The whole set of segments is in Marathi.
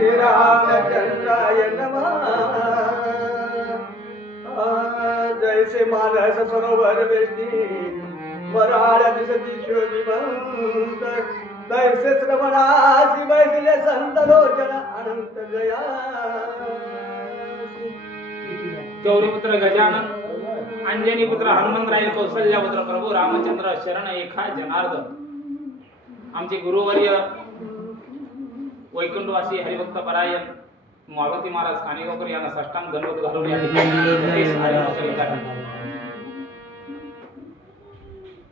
श्रीरामचंद्राय नमः। जैसे मानस सरोवर वेष्टी वराळ दिसती शोभिवंत, तैसे श्रवणासी बैसले संत लोचन अनंत जया। गौरीपुत्र गजानन, अंजनी पुत्र हनुमंतराय, कौसल्यापुत्र प्रभू रामचंद्र शरण एका जनार्दन। आमचे गुरुवर्य वैकुंठवासी हरिभक्त परायण मारुती महाराज खाणेगावकर यांना साष्टांग दंडवत घालून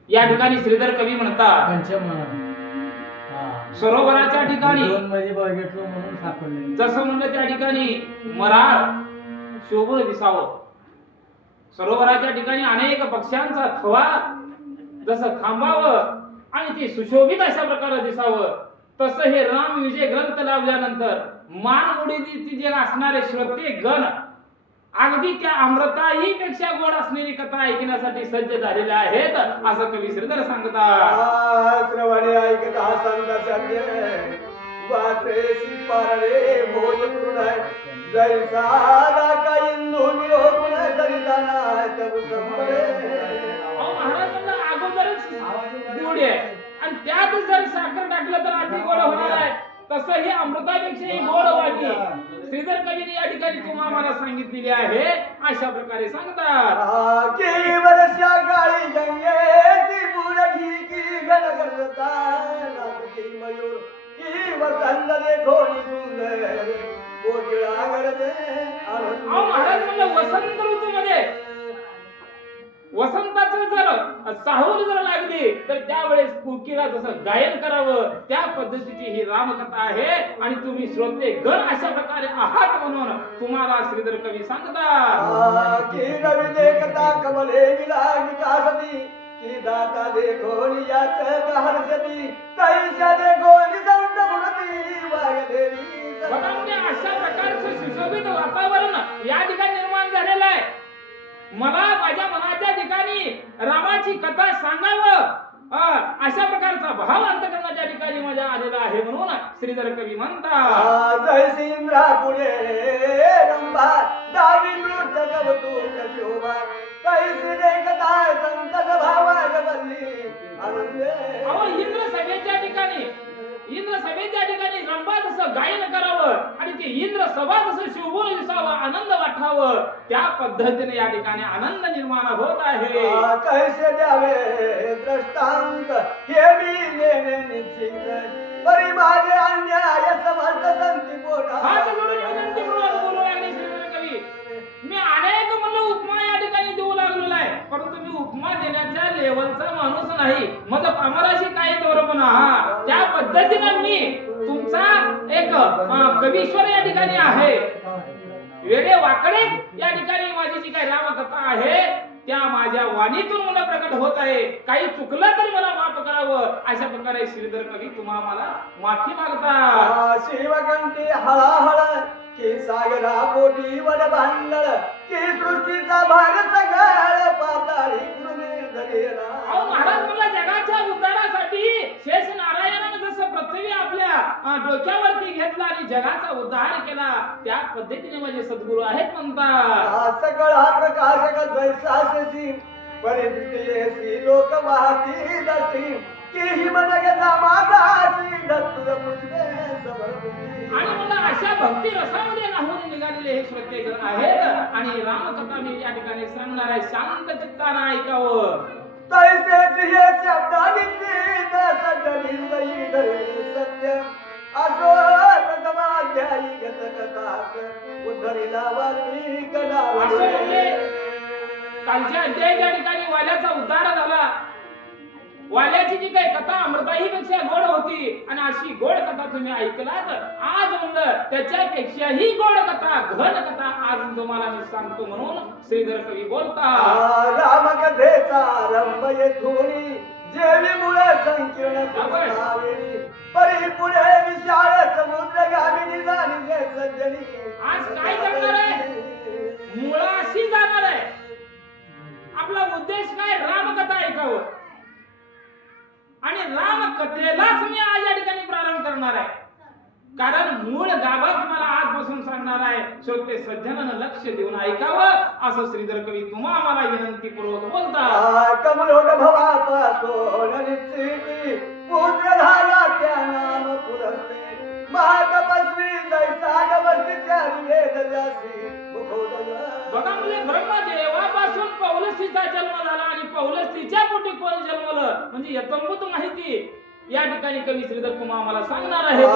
या ठिकाणी श्रीधर कवी म्हणतात, सरोवराच्या ठिकाणी जसं म्हणलं त्या ठिकाणी मराळ शोभून दिसावं, सरोवराच्या ठिकाणी अनेक पक्ष्यांचा थवा जसं थांबावं आणि ते सुशोभित अशा प्रकारे दिसावं, तसं हे राम विजय ग्रंथ लावल्यानंतर मानगुडीची जे असणारे श्रोते गण अगदी त्या अमृताही पेक्षा गोड असलेली कथा ऐकण्यासाठी सज्ज झालेले आहेत असं कवी श्रीधर सांगतात। श्रवणे ऐकता संत सत्य वाचे सिपारे भोजपूर्ण जैसा राका इंदू निरोपण सरिताना तब संपरे। महाराज म्हणला अगोदरच गोड आहे आणि त्यात जर साखर टाकलं तर अति गोड होणार आहे, तसं हे अमृतापेक्षाही गोड वाटते। श्रीधर कवीने या ठिकाणी तुम्हाला मला सांगितलेली आहे अशा प्रकारे सांगतात की वर्षा काळी गंगेची बुडगी की गणगणता नाचती मयूर की वसंत देखो सुंदर कोकिळा गरजे। महाराज म्हणलं वसंत ऋतूमध्ये वसंताचं जर चाहूल जर लागली तर त्यावेळेस कोकिळा जसं गायन करावं त्या पद्धतीची ही रामकथा आहे आणि तुम्ही श्रोते गण अशा प्रकारे आहात म्हणून तुम्हाला श्रीधर कवी सांगतात की रवि देखता कमले मिला विकासती की दाता देखो नियाच हर्षती कैसा देखो निसंत मूर्ती वागदेवी। बघा म्हणजे अशा प्रकारचं सुशोभित वातावरण या ठिकाणी निर्माण झालेलं आहे। मला माझ्या मनाच्या ठिकाणी रामाची कथा सांगावं अशा प्रकारचा भाव अंतकरणाच्या ठिकाणी माझ्या आलेला आहे म्हणून श्रीधर कवी म्हणतात जैसी इंद्रा पुढे रंभा दावी नृत्य कौतुक शोभा कैसी देखता संतस भावाग बल्ली आनंदे। इंद्र सभेच्या ठिकाणी रंभा जसं गायन करावं आणि ते इंद्र सभा जसं शोभून दिसावं, आनंद वाटावं, त्या पद्धतीने या ठिकाणी आनंद निर्माण होत आहे। कैसे द्यावे दृष्टांत हे मी नेणे निश्चित परी माझे अन्याय समर्थ संती पोटा। हात जोडून विनंती करून बोलू लागले श्रीधर कवी, मी अनेक म्हणलं उपमा या ठिकाणी देऊ लागलेला आहे, परंतु मी उपमा देण्याच्या लेवलचा माणूस नाही, माझं आम्हालाशी काय दौरपणा त्या पद्धतीनं मी तुमचा एक कवीश्वर या ठिकाणी आहे, वेडे वाकडे या ठिकाणी माझी जी काही रामकथा आहे त्या माझ्या वाणीतून मला प्रकट होत आहे, काही चुकलं तरी मला माफ करावं अशा प्रकारे श्रीधर कवी तुम्हाला मला माफी मागतात। शिवकंठी हळहळ की सागरा पोटी वड भांडळ की सृष्टीचा भार सगळ पाताळी कृमी धरेला। महाराज मला जगाच्या उद्धारासाठी शेष नारायणाने जसं पृथ्वी आपल्या डोक्यावरती घेतला आणि जगाचा उद्धार केला त्या पद्धतीने माझे सद्गुरू आहेत म्हणतात सकळ हा प्रकाशक जैसा शेषी परिस्थिती लोक वाहती दसी की ही मनगता माताची धतुर पुष्पे समर्पित। आणि मला अशा भक्ती रसामध्ये नाहून निघालेले हे श्रोतेगण आहेत आणि रामकथा मी या ठिकाणी सांगणार आहे, शांत चित्ताने ऐकावं। तैसेच हे शब्दानिश्चित सज्जनिर्दयी धरी सत्य असो प्रथमाध्यायी गत कथाक उद्धरिला वाल्मिक नाव। असं म्हणले कालच्या अध्यायाच्या ठिकाणी वाल्याचा उद्धार झाला, वाल्याची जी काही कथा अमृताही पेक्षा गोड होती आणि अशी गोड कथा तुम्ही ऐकलात, आज म्हणलं त्याच्यापेक्षाही गोड कथा घन कथा आज तुम्हाला मी सांगतो म्हणून श्रीधर कवी बोलतात रामकथेचा आरंभ येथून जेवी मुळे संकीर्ण कृष्णावेळी परी पुढे विशाळ समुद्र गामिनी जाणीले सज्जनी। आज काय करणार आहे, मुळाशी जाणार आहे, आपला उद्देश काय रामकथा ऐकावं आणि रामकथेलाच मी आज या ठिकाणी प्रारंभ करणार आहे, कारण मूळ गाभा तुम्हाला आजपासून सांगणार आहे. श्रोते सज्जनानं लक्ष देऊन ऐकावं असं श्रीधर कवी तुम्हा आम्हाला विनंतीपूर्वक बोलतात. कमलोड भवापासून निश्चिती पुत्र झाला त्या नाम पुरस्ते महातपस्वी जैसा गवस्तीच्या वेद जासी मुखोदय. बघा मुले ब्रह्मदेवापासून पौलस्तीचा जन्म झाला आणि पौलस्तीच्या पोटी कोण जन्मलं म्हणजे यथंभूत माहिती या ठिकाणी कवी श्रीधर तुम्हा आम्हाला सांगणार आहे.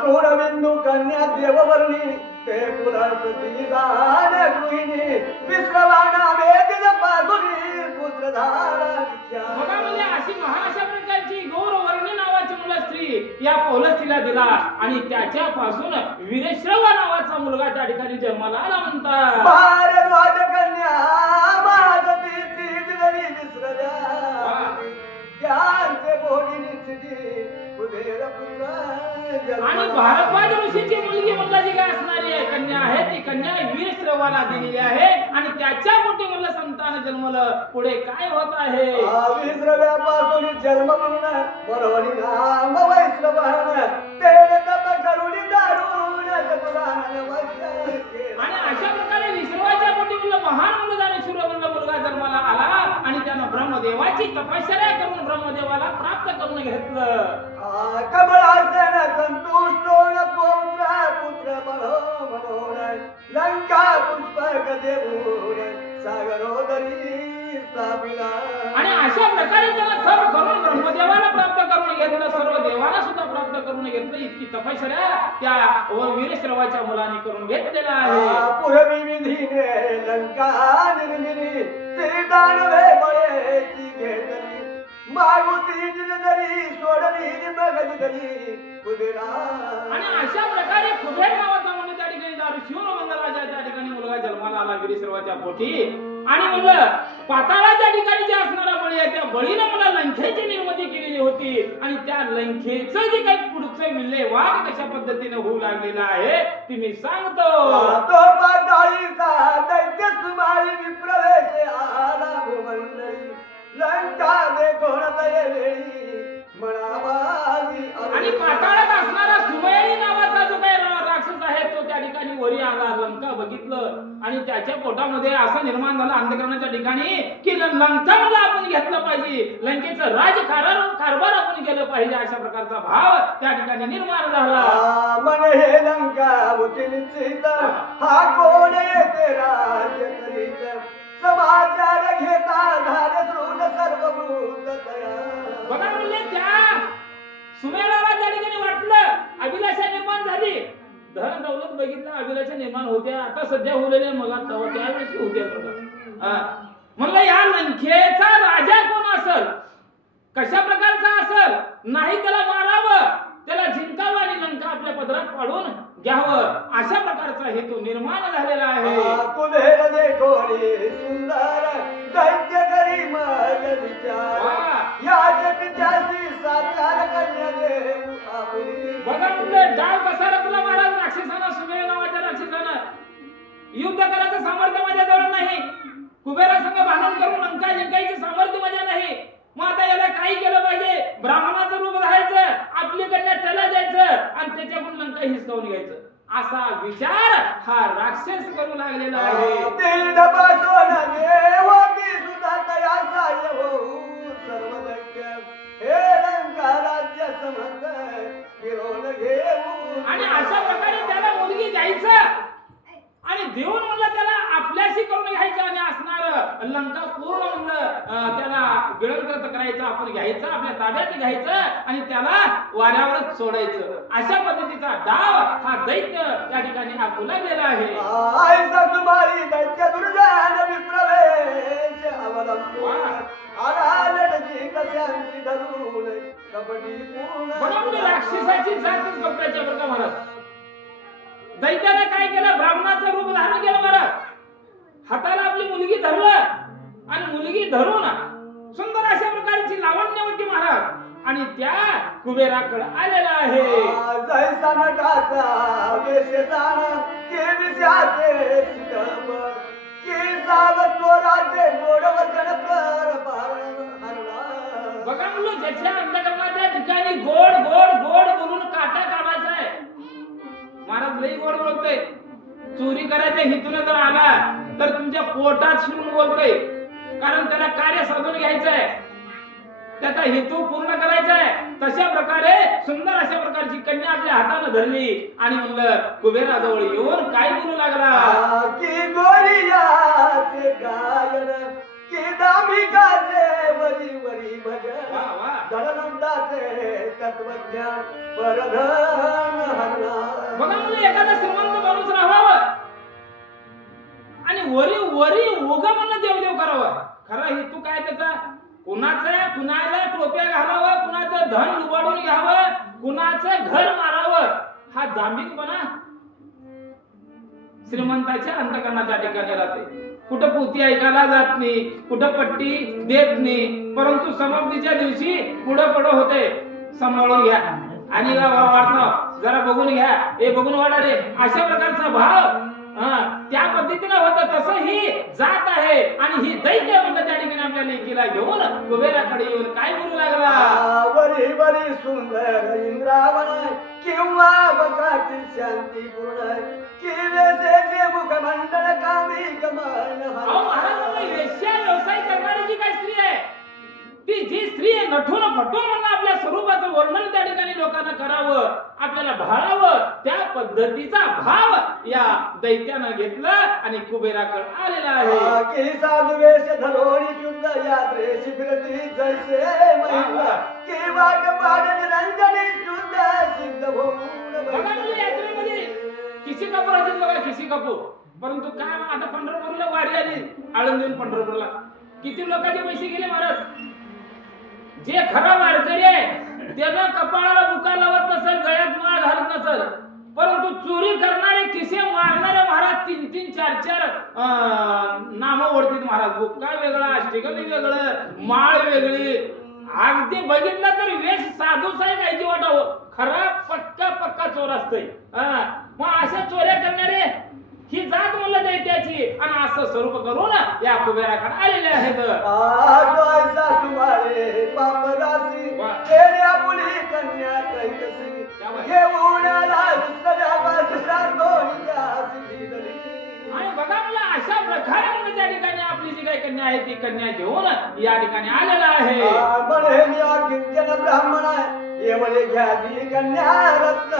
क्रूरबिंदू कन्या देववर्णी ते पुरस्ती दान गृहिणी विश्रवाणा वेद पाजुरी पुत्र झाला. बघा म्हणजे अशी महान अशा प्रकारची गौरवर्णी नावाची मुलं स्त्री या पौलस्तीला दिला आणि त्याच्यापासून वीरेश्रवा नावाचा मुलगा त्या ठिकाणी जन्माला आला म्हणतात. भारद्वाज कन्या महादती तीज जरी विसरल्या त्यांचे बोडी निश्चिती कुबेर पुत्र. आणि भारद्वाज ऋषीची मुलगी म्हणला जी काय असणारी आहे कन्या आहे ती कन्या वीरश्रवाला दिलेली आहे आणि त्याच्या पोटी म्हणलं संतान जन्मलं. पुढे काय होत आहे. विश्रव्यापासून जन्म म्हणून बरोबरी नाम वैश्रवान तेने तप करुणी दारुण चतुरान वैश्रव. आणि अशा प्रकारे विश्रवाच्या पोटी म्हणलं महान मुलगा आणि शूर म्हणलं मुलगा जन्माला आला आणि त्यानं ब्रह्मदेवाची तपश्चर्या करून ब्रह्मदेवाला प्राप्त करून घेतलं. कमळासन संतुष्ट पौत्र पुत्र बळो मनोहर लंका पुष्पक देऊन सागरोदरी स्थापिला. आणि अशा प्रकारे त्याला थप करून ब्रह्मदेवाला प्राप्त करून घेतलं सर्व देवाला सुद्धा प्राप्त करून घेतलं. इतकी तपश्चर्या त्या वीरश्रवाच्या मुलाने करून घेतलेला आहे. पूर्वी विधीने लंका निर्मिली ते दानवे बळेची घेतली मागुती दिली सोडली मगदी दली कुबेरा. आणि अशा प्रकारे कुबेर नावाचा म्हणजे त्या ठिकाणी दारुशिव म्हणला राजा त्या ठिकाणी मुलगा जन्माला आला वीरश्रवाच्या पोटी. आणि म्हणलं पाताळाच्या ठिकाणी जे असणारा बळी आहे त्या बळीनं मला लंकेची निर्मिती केलेली होती आणि त्या लंकेचं जे काही पुढचं मिळले वाट कशा पद्धतीने होऊ लागलेला आहे ती मी सांगतो. तो पाताळीचा दैत्य सुमारी विप्रवेश आला भूमंडळी लंका दे कोणतये वेळी मनावाली. आणि पाताळात असणारा सुमयनी नावाचा जो काही राक्षस आहे तो त्या ठिकाणी वरी आला. लंका बघितलं आणि त्याच्या पोटामध्ये असं निर्माण झालं अंधकरणाच्या ठिकाणी की लंका मला आपण घेतलं पाहिजे लंकेचं कारभार आपण केलं पाहिजे अशा प्रकारचा भाव त्या ठिकाणी निर्माण झाला. मन हे लंका उचित हा कोण ते राज्य करीत समाचार घेता झाले सृढ सर्वभूत तया. बघा म्हणले त्या सुमेधाला त्या ठिकाणी वाटलं अभिलाषा निर्माण झाली. धन दौलत बघितलं अभिलाषा निर्माण होत्या. आता सध्या उरलेले मला त्यावेळेस होत्या. म्हणलं या लंकेचा राजा कोण असेल कशा प्रकारचा असेल नाही त्याला मारावं त्याला जिंकावं आणि लंका आपल्या पदरात पाडून घ्यावं अशा प्रकारचा हेतू निर्माण झालेला आहे. कुबेर देखोनी सुंदर दैत्य करी मग विचार या जगजासी साचार कन्या देव आपुली. बघा म्हणलं डाव कसा रचला महाराज राक्षसानं सुमेर नावाच्या राक्षसानं. युद्ध करायचं सामर्थ्य माझ्याजवळ नाही. कुबेरासंग भांडण करून लंका जिंकायची सामर्थ्य माझ्या नाही. मग आता याला काय केलं पाहिजे ब्राह्मणाचं रूप धरायचं आपली कन्या त्याला द्यायचं आणि त्याच्याकडून लंका हिसकावून घ्यायचं असा विचार हा राक्षस करू लागलेला आहे. तीन पासून देवती सुद्धा तया साय होऊ सर्व दक्ष हे लंका राज्य समर्थ फिरवून घेऊ. आणि अशा प्रकारे त्याला मुलगी द्यायचं आणि देऊन म्हणलं त्याला आपल्याशी करून घ्यायचं आणि असणार लंका पूर्ण म्हणलं त्याला गिळंकृत करायचं आपण घ्यायचं आपल्या ताब्यात घ्यायचं आणि त्याला वाऱ्यावरच सोडायचं अशा पद्धतीचा डाव हा दैत्य त्या ठिकाणी हा लागलेला आहे. ऐसा तुम्हारी दैत्य दुर्जन विप्रवेश अवलंबून आला लढची कशांची धरून कबड्डी पूर्ण. राक्षसाची जातच कपड्याच्या बरं का महाराज. दैत्याने काय केलं ब्राह्मणाचं रूप धारण केलं महाराज. हाताला आपली मुलगी धरलं आणि मुलगी धरून सुंदर अशा प्रकारची लावण्यवती महाराज आणि त्या कुबेराकडे आलेला आहे. जैसा नटाचा वेश जाण के विषयाचे शीतळ की साव चोराचे गोड वचन कर बघा म्हणलं ज्याच्या अंधकरणाच्या ठिकाणी गोड गोड गोड बोलून काटा काढायचा आहे महाराज लई गोड बोलतोय. चोरी करायच्या हेतून जर आला तर तुमच्या पोटात शिरून बोलतोय, कारण त्याला कार्य साधून घ्यायचंय, त्याचा हेतू पूर्ण करायचा आहे. तशा प्रकारे सुंदर अशा प्रकारची कन्या आपल्या हाताने धरली आणि म्हणलं कुबेराजवळ येऊन काय बोलू लागला की गोरियाचे गायन की दामिकाचे वरी वरी भजन वा वा. धनवंताचे तत्वज्ञान परधन हरणार. बघा म्हणजे एखादा श्रीमंत माणूस राहावं आणि वरी वरी उगा म्हणून देवदेव करावं. खरा हेतू काय त्याचा? कुणाला टोप्या घालावं, कुणाचं धन लुबाडून घ्यावं, कुणाचं घर मारावं, हा दांभिकपणा श्रीमंताच्या अंतकरणाच्या ठिकाणी राहते. कुठं पोती ऐकायला जात नाही, कुठं पट्टी देत नाही, परंतु समाप्तीच्या दिवशी पुढं पुढं होते. सांभाळून घ्या आणि वाढतो जरा बघून घ्या, हे बघून वाढा रे, अशा प्रकारचा भाव त्या पद्धतीने होतं. तसं ही जात आहे आणि ही दैत्य म्हणलं त्या ठिकाणी आपल्या लेकीला घेऊन कुबेराकडे येऊन काय बोलू लागला वरी वरी सुंदर इंद्रावण किंवा बकाची शांती पूर्ण की वेसेचे मुखमंडल कामी गमन. अहो महाराज म्हणलं वेश्या व्यवसाय करणारी जी काय स्त्री आहे, ती जी स्त्री नठून फटून म्हणून आपल्या स्वरूपाचं वर्णन त्या ठिकाणी लोकांना करावं, आपल्याला भाळावं, त्या पद्धतीचा भाव या दैत्यानं घेतला आणि कुबेराकडे आलेला आहे. की साधू वेश धरोणी शुद्ध यात्रेशी फिरती जैसे महिला की वाट पाड निरंजनी शुद्ध सिद्ध होऊन बघा म्हणजे यात्रेमध्ये किसी कपूर होते बघा, किसी कपूर. परंतु काय मग आता पंढरपूरला वारी आली, आळंदीहून पंढरपूरला किती लोकांचे पैसे गेले महाराज. जे खरा वारकरी आहे त्याला कपाळाला बुका लावत नसेल, गळ्यात माळ घालत नसेल, परंतु चोरी करणारे खिसे मारणारे महाराज 3-3, 4-4 नाम ओढतील महाराज. बुक्का वेगळा, अष्टगंधी वेगळं, माळ वेगळी. अगदी बघितलं तर वेश साधू साहेब यायची वाटावं, खरा पक्का चोर असतोय. मग अशा चोऱ्या करणारे ही जात म्हणलं दैत्याची आणि असं स्वरूप करून या कुबेराकडे आलेले आहेत. सासुवाळे पापरासी तेऱ्या मुली कन्या कैकसी घेऊन आला दुसऱ्या पासला दोन्ही दिली. आणि बघा मला अशा प्रकारे म्हणजे त्या ठिकाणी आपली जी काही कन्या आहे ती कन्या घेऊन या ठिकाणी आलेला आहे. बळे मी किंचन ब्राह्मण ये म्हणे घ्या ती कन्या रत्न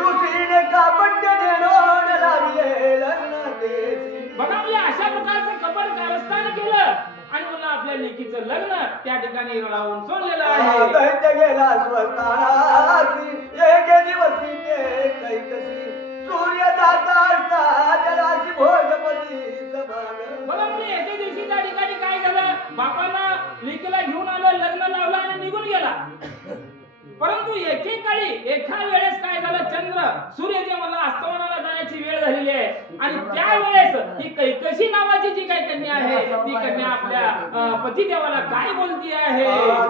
ऋषीने कापट्य देणोन लावले लग्न देशी. बघा म्हणजे अशा प्रकारचं कपट कारस्थान केलं आणि मला आपल्या लेकीचं लग्न त्या ठिकाणी रळावून सोडलेलं आहे. दैत्य गेला स्वस्तानासी एक दिवसी ते कैकसी सूर्य जाता असता जलासी भोजपती समान. बघा म्हणजे एके दिवशी त्या ठिकाणी काय झालं, बापाला लेकीला घेऊन आलं, लग्न लावलं आणि निघून गेला. परंतु एकेकाळी एका वेळेस काय झालं, चंद्र सूर्य जे मला अस्तमनाला जाण्याची वेळ झालेली आहे आणि त्यावेळेस ही कैकसी नावाची जी काही कन्या आहे ती कन्या आपल्या पतिदेवाला काय बोलती आहे.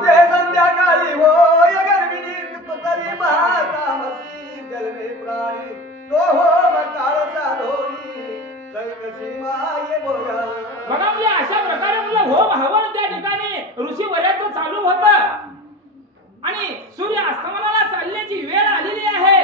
ते संध्याकाळी होय गर्भिणी पतरी महातामसी जलमे प्राणी तो हो मकाळ साधोरी कैकसी माये बोया. बघा म्हणजे अशा प्रकारे म्हणलं हो हवन त्या ठिकाणी ऋषी वर्याचं चालू होतं आणि सूर्य अस्तमनाला चालण्याची वेळ आलेली आहे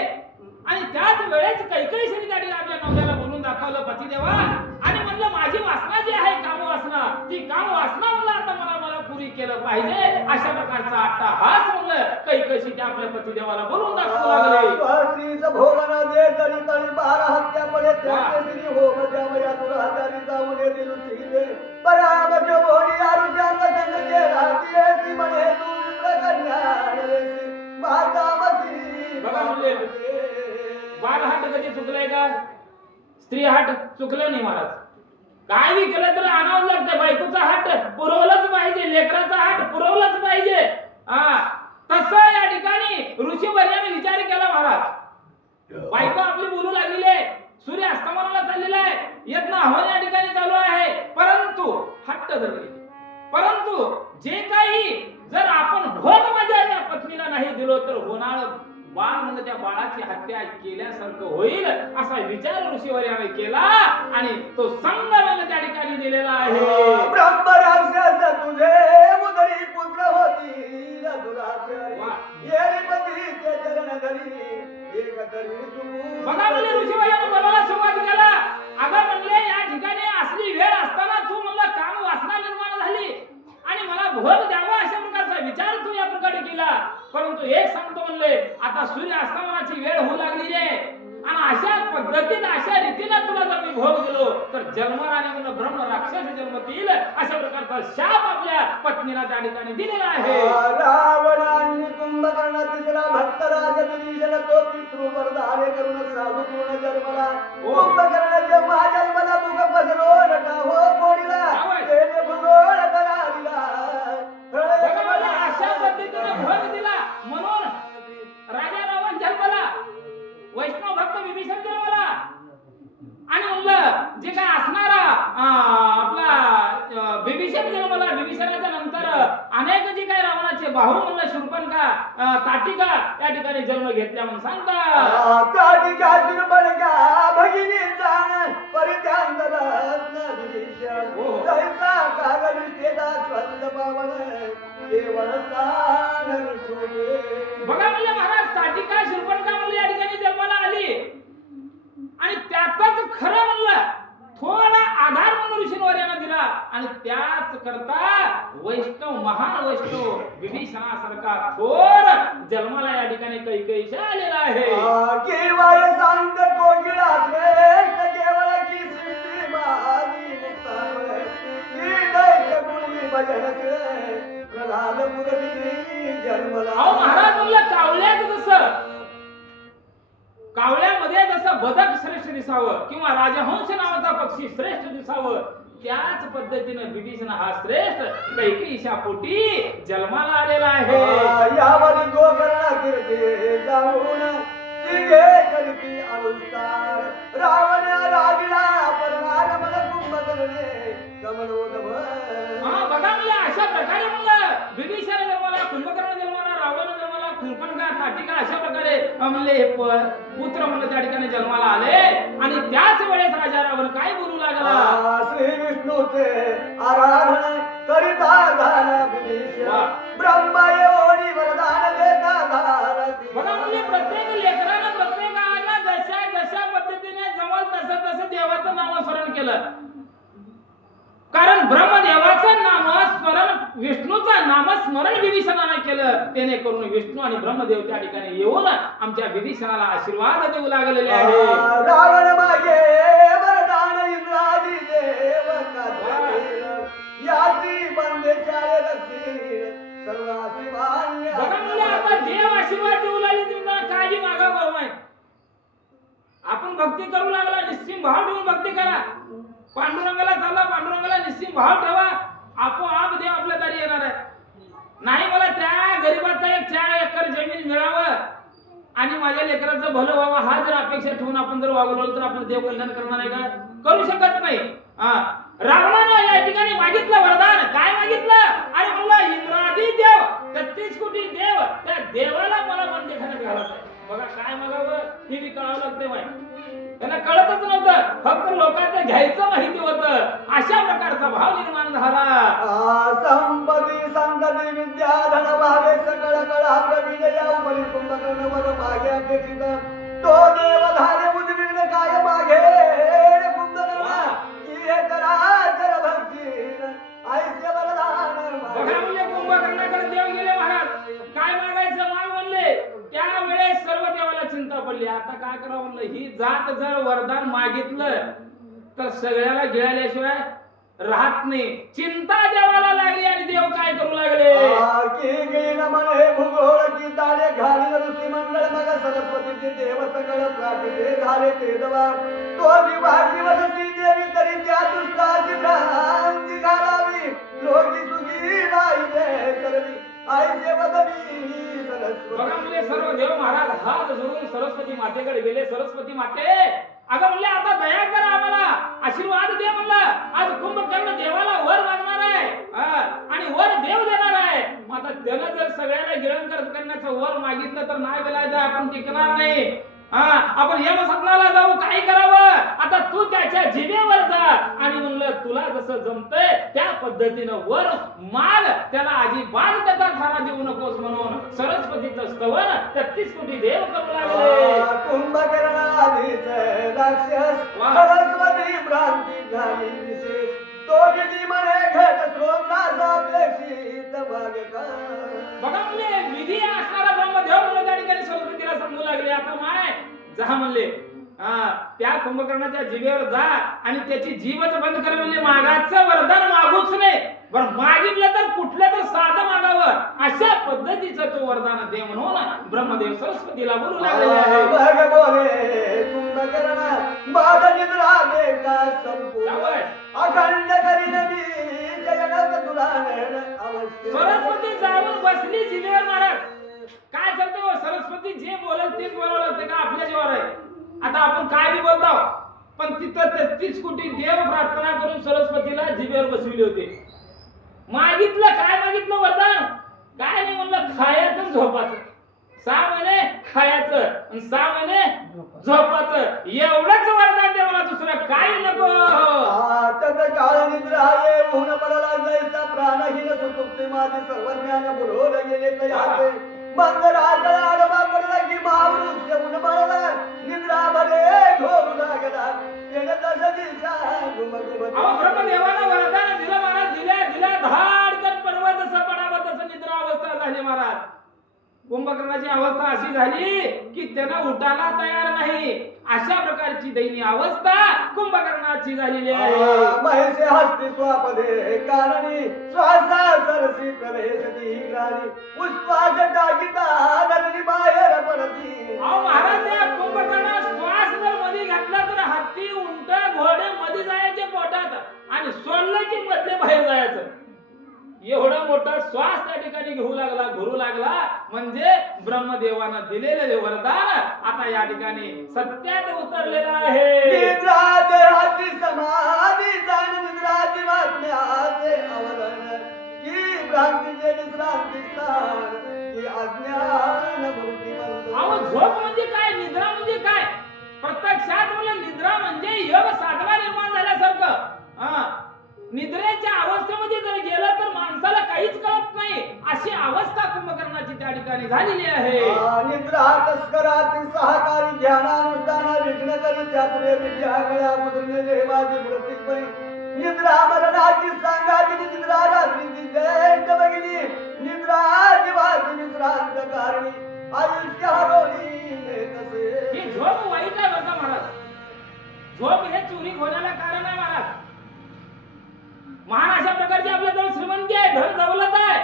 आणि त्याच वेळेस कैकसीने त्या ठिकाणी आपल्या नवऱ्याला बोलून दाखवलं पतिदेवा आणि म्हणलं माझी वासना जी आहे कामवासना, ती कामवासना म्हणलं आता मला पुरी केलं पाहिजे. अशा प्रकारचा अट्टहास म्हणलं कैकसीच्या आपल्या पतिदेवाला बोलून दाखवू लागले. स्वास्त्रीचं भोवन दे जरी तरी 12 हत्या पडे त्याचे श्री हो मजा मया तुला हजारी जाऊन दिलू सीते पराम जो बोडी आरुच्या संग जे राती ऐसी म्हणे तू प्रकल्याण रेसी मातामसी. बघा म्हणजे बाल हात कधी चुकलाय का? स्त्री हात चुकलं नाही महाराज. काय बी केलं तर आणावं लागतं. बायकोचा हात पुरवलंच पाहिजे, लेकराचा हात पुरवलंच पाहिजे. तसं या ठिकाणी ऋषीवर्याने विचार केला महाराज. बायको आपली बोलू लागलेली आहे, सूर्य अस्तमनाला चाललेला आहे, यज्ञ हवन या ठिकाणी चालू आहे, परंतु हट्ट धरले. परंतु जे काही जर आपण भोग माझ्या या पत्नीला नाही दिलो तर होणार बाळ म्हणजे त्या बाळाची हत्या केल्यासारखं होईल असा विचार ऋषीवर्याने केला आणि तो संग म्हणजे त्या ठिकाणी दिलेला आहे. ब्रह्मराक्षस तुझे उदरी पुत्र होती दुराचारी येरी पतीचे चरण धरी एक तरी सुमू. बघा म्हणजे परंतु एक सांगतो म्हणले, आता सूर्य अस्तमनाची वेळ होऊ लागलेली आहे आणि अशा पद्धतीने अशा रीतीने तुला जर मी भोग दिलो तर जन्मराने म्हणून ब्रह्म राक्षस जन्मतील अशा प्रकारचा शाप आपल्या पत्नीला त्या ठिकाणी दिलेला आहे. रावणांनी कुंभकर्ण तिसरा भक्तराज विभीषण तो पितृवरदाने करून साधू पूर्ण जन्मला. कुंभकर्ण जेव्हा जन्मला मुख पसरो नका हो कोणीला तेने भूगोळ करा दिला. बघा मला अशा पद्धतीने भोग दिला म्हणून राजा रावण जन्मला, वैष्णव भक्त विभीषण जन्मला आणि म्हणलं जे काय असणारा आपला विभीषण जन्मला. विभीषणाच्या नंतर अनेक जे काय रावणाचे भाऊ म्हणलं शूर्पणखा, ताटिका या ठिकाणी जन्म घेतल्या म्हणून सांगतात. ताटिका शूर्पणखा भगिनी जाण परित्यांतर विभीषण जैसा कागद निष्ठेचा स्वंद पावन केवळ स्थान शोभे. बघा म्हणलं महाराज, ताटिका शूर्पणखा म्हणलं या ठिकाणी जन्माला आली आणि त्यातच खरं म्हणलं थोडा आधार म्हणून ऋषींवर्यांना दिला आणि त्याच करता वैष्णव महान वैष्णव विभीषणासारखा थोर जन्माला या ठिकाणी कैकेयीचा आलेला आहे. केवळ सांत कोकिळा श्रेष्ठ केवळ की सिद्धी महादी मुक्ताफळ की दैत्य कुळी भजन श्रेय प्रल्हाद पुरवी जन्मला. अहो महाराज म्हणलं कावळ्यामध्ये जसं बदक श्रेष्ठ दिसावं किंवा राजहंस नावाचा पक्षी श्रेष्ठ दिसावं त्याच पद्धतीने विभीषण हा श्रेष्ठ कैकेयीच्या पोटी जन्माला आलेला आहे. यावर गोकर्ण कीर्ती जाऊन तिघे करती अनुस्तार रावण रागिला परमार मन कुंभकर्णे कमलोदभ. बघा म्हणलं अशा प्रकारे म्हणलं विभीषण जन्माला, कुंभकर्ण जन्माला, रावण जन्माला, शूर्पणखा, ताटिका अशा प्रकारे म्हणले हे पुत्र म्हणलं त्या ठिकाणी जन्माला आले आणि त्याच वेळेस राजा रावण काय बोलू लागला. श्री विष्णूचे आराधन करिता झाला विभीषण ब्रह्मा एवढी वरदान देता झाला. बघा म्हणजे प्रत्येक लेकरानं प्रत्येकाला जशा जशा पद्धतीने जमल तसं तसं देवाचं नामस्मरण केलं. कारण ब्रह्मदेवाचं नामस्मरण, विष्णूचं नामस्मरण विभीषणाने केलं. त्याने करून विष्णू आणि ब्रह्मदेव त्या ठिकाणी येऊन आमच्या विभीषणाला आशीर्वाद देऊ लागलेले आहे. रावण मागे वरदान इंद्रादी देव याची बंदेशाळे रक्षी सर्वासी मान्य. बघा म्हणजे आता देव आशीर्वाद देऊ लागले, तुम्हाला काळजी मागा बाबाय. आपण भक्ती करू लागला, निश्चित भाव ठेवून भक्ती करा. पांडुरंगाला चालला, पांडुरंगाला निश्चित भाव ठेवा, आपोआप देव आपल्या दारी येणार आहे. नाही मला त्या गरीबाचा एक 4 एकर जमीन मिळावं आणि माझ्या लेकराचं भलं व्हावं हा जर अपेक्षा ठेवून आपण जर वागलो तर आपलं देव कल्याण करणार आहे का? करू शकत नाही. रावणानं या ठिकाणी मागितलं वरदान. काय मागितलं? अरे म्हणलं इंद्रादी देव 33 कोटी देव, त्या देवाला मला बंदीखान्यात घालत आहे. बघा काय मागावं हे बी कळावं लागते माहिती. त्यांना कळतच नव्हतं, फक्त लोकांचं घ्यायचं माहिती होतं. अशा प्रकारचा भाव निर्माण झाला. संपत्ती संतती विद्या धन भावे सकळ कळा प्रवीण या उपरी कुंभकर्ण वर मागे अपेक्षित तो देव धारे उद्विग्न काय मागे कुंभकर्ण की हे चराचर भक्तीन ऐसे वरदान. बघा म्हणजे कुंभकर्णाकडे देव गेले महाराज, काय मागायचं माग म्हणले. त्यावेळेस सर्व देवाला चिंता पडली. आता काय करावं म्हणलं, ही जात जर वरदान मागितलं तर सगळ्याला गिळाल्याशिवाय राहत नाही. चिंता देवाला लागली आणि देव काय करू लागले. की गिळीन म्हणे भूगोळ की ताडे घालीन ऋषी मंडळ मग सरस्वतीचे देव सकळ प्राप्ती झाले ते दवा तो विभाग दिवस देवी तरी त्या दुष्टाची भ्रांती घालावी लोकी सुखी राहिले सर्वी आईचे वदनी सरस्वती. बघा म्हणजे सर्व देव महाराज हात जोडून सरस्वती मातेकडे गेले. सरस्वती माते अगं म्हणले आता दया कर आम्हाला, आशीर्वाद दे म्हणलं. आज कुंभकर्ण देवाला वर मागणार आहे आणि वर देव देणार आहे. आता त्यानं जर सगळ्याला गिळण करण्याचं वर मागितलं तर नाही बोलायचं, आपण टिकणार नाही. आपण यमसदनाला जाऊ, काय करावं. आता तू त्याच्या जिभेवर जा आणि म्हणलं तुला जसं जमतंय त्या पद्धतीनं वर माग. त्याला अजिबात त्याचा थारा देऊ नकोस म्हणून सरस्वतीचं स्तवन 33 कोटी देव करू लागले. कुंभकर्ण आधीच राक्षस सरस्वती भ्रांती झाली विशेष तो किती म्हणे घट स्रोताचा अपेक्षित भाग का. बघा म्हणजे विधी असणारा ब्रह्मदेव म्हणून त्या ठिकाणी सरस्वतीला सांगू लागले आता माय जा म्हणले त्या कुंभकर्णाच्या जीवेवर जा आणि त्याची जीवच बंद कर म्हणजे मागाचं वरदान मागूच नाही बरं मागितलं तर कुठलं तर साधं मागावं अशा पद्धतीचं तो वरदान दे म्हणून ब्रह्मदेव सरस्वतीला बोलू लागलेले आहे. भाग बोले कुंभकर्ण बाध निद्रा दे का संपूर्ण शाबास. अखंड करीन मी जगण्यात तुला नेण अवश्य. सरस्वती जाऊन बसली जिवेवर महाराज. काय चालतं हो? सरस्वती जे बोलत तेच बोलावं लागतं का आपल्या जीवावर आहे. आता आपण काय बी बोलतो पण तिथं 33 कोटी देव प्रार्थना करून सरस्वतीला जिभेवर बसविले होते. मागितलं काय मागितलं वरदान काय नाही म्हणलं खायचं झोपाचं 6 महिने खायचं आणि 6 महिने झोपाचं एवढंच वरदान दे मला दुसरं काही नको. तद काळ निद्रा येऊन पडला जैसा प्राणहीन सुसुप्ती माझे सर्व ज्ञान बुडवून गेले तयाचे मग रात्र आडवा पडला की महावृक्ष उन पडला निद्रा भरे घोरू लागला तेने तस दिशा अहो ब्रह्मदेवाला वरदान दिलं महाराज दिल्या धाडकन पर्वत जसं पडावं तसं निद्रा अवस्था झाली महाराज. कुंभकर्णाची अवस्था अशी झाली की त्यांना उठायला तयार नाही अशा प्रकारची दयनीय अवस्था कुंभकर्णाची झालेली आहे. महिषे हस्ती स्वापदे कारणी श्वासा सरसी प्रवेश दिग्राणी उश्वास टाकिता धरणी बाहेर पडती. अहो महाराज त्या कुंभकर्णा श्वास जर मध्ये घातला तर हत्ती उंट घोडे मध्ये जायचे पोटात आणि सोडलं की मधले बाहेर जायचं. एवढा मोठा श्वास त्या ठिकाणी घुरू लागला म्हणजे ब्रह्मदेवानं दिलेले वरदान आता या ठिकाणी सत्यात उतरलेलं आहे. निद्रा देहाची समाधी जाण निद्राची वाटण्याचे आवरण की भ्रांतीचे विश्रांती स्थान की अज्ञान मूर्ती बंद. अहो झोप म्हणजे काय निद्रा म्हणजे काय प्रत्यक्षात मला निद्रा म्हणजे योग साधना निर्माण झाल्यासारखं. निद्रेच्या अवस्थेमध्ये जर गेलं तर माणसाला काहीच कळत नाही अशी अवस्था कुंभकर्णाची त्या ठिकाणी झालेली आहे. निद्रा तस्कराची सहकारी ध्यानानुष्ठान विघ्न करी चातुर्य विद्या गळ्या मुद्रलेले माझी मृत्यू निद्रा मरणाची सांगाची निद्रा रात्रीची ज्येष्ठ भगिनी निद्रा जीवाची विश्रांत कारणी आयुष्य हरवली तसे. ही झोप वाईट आहे बघा महाराज. झोप हे चोरी होण्याला कारण आहे महाराज. महान अशा प्रकारची आपल्याजवळ श्रीमंती आहे धन दौलत आहे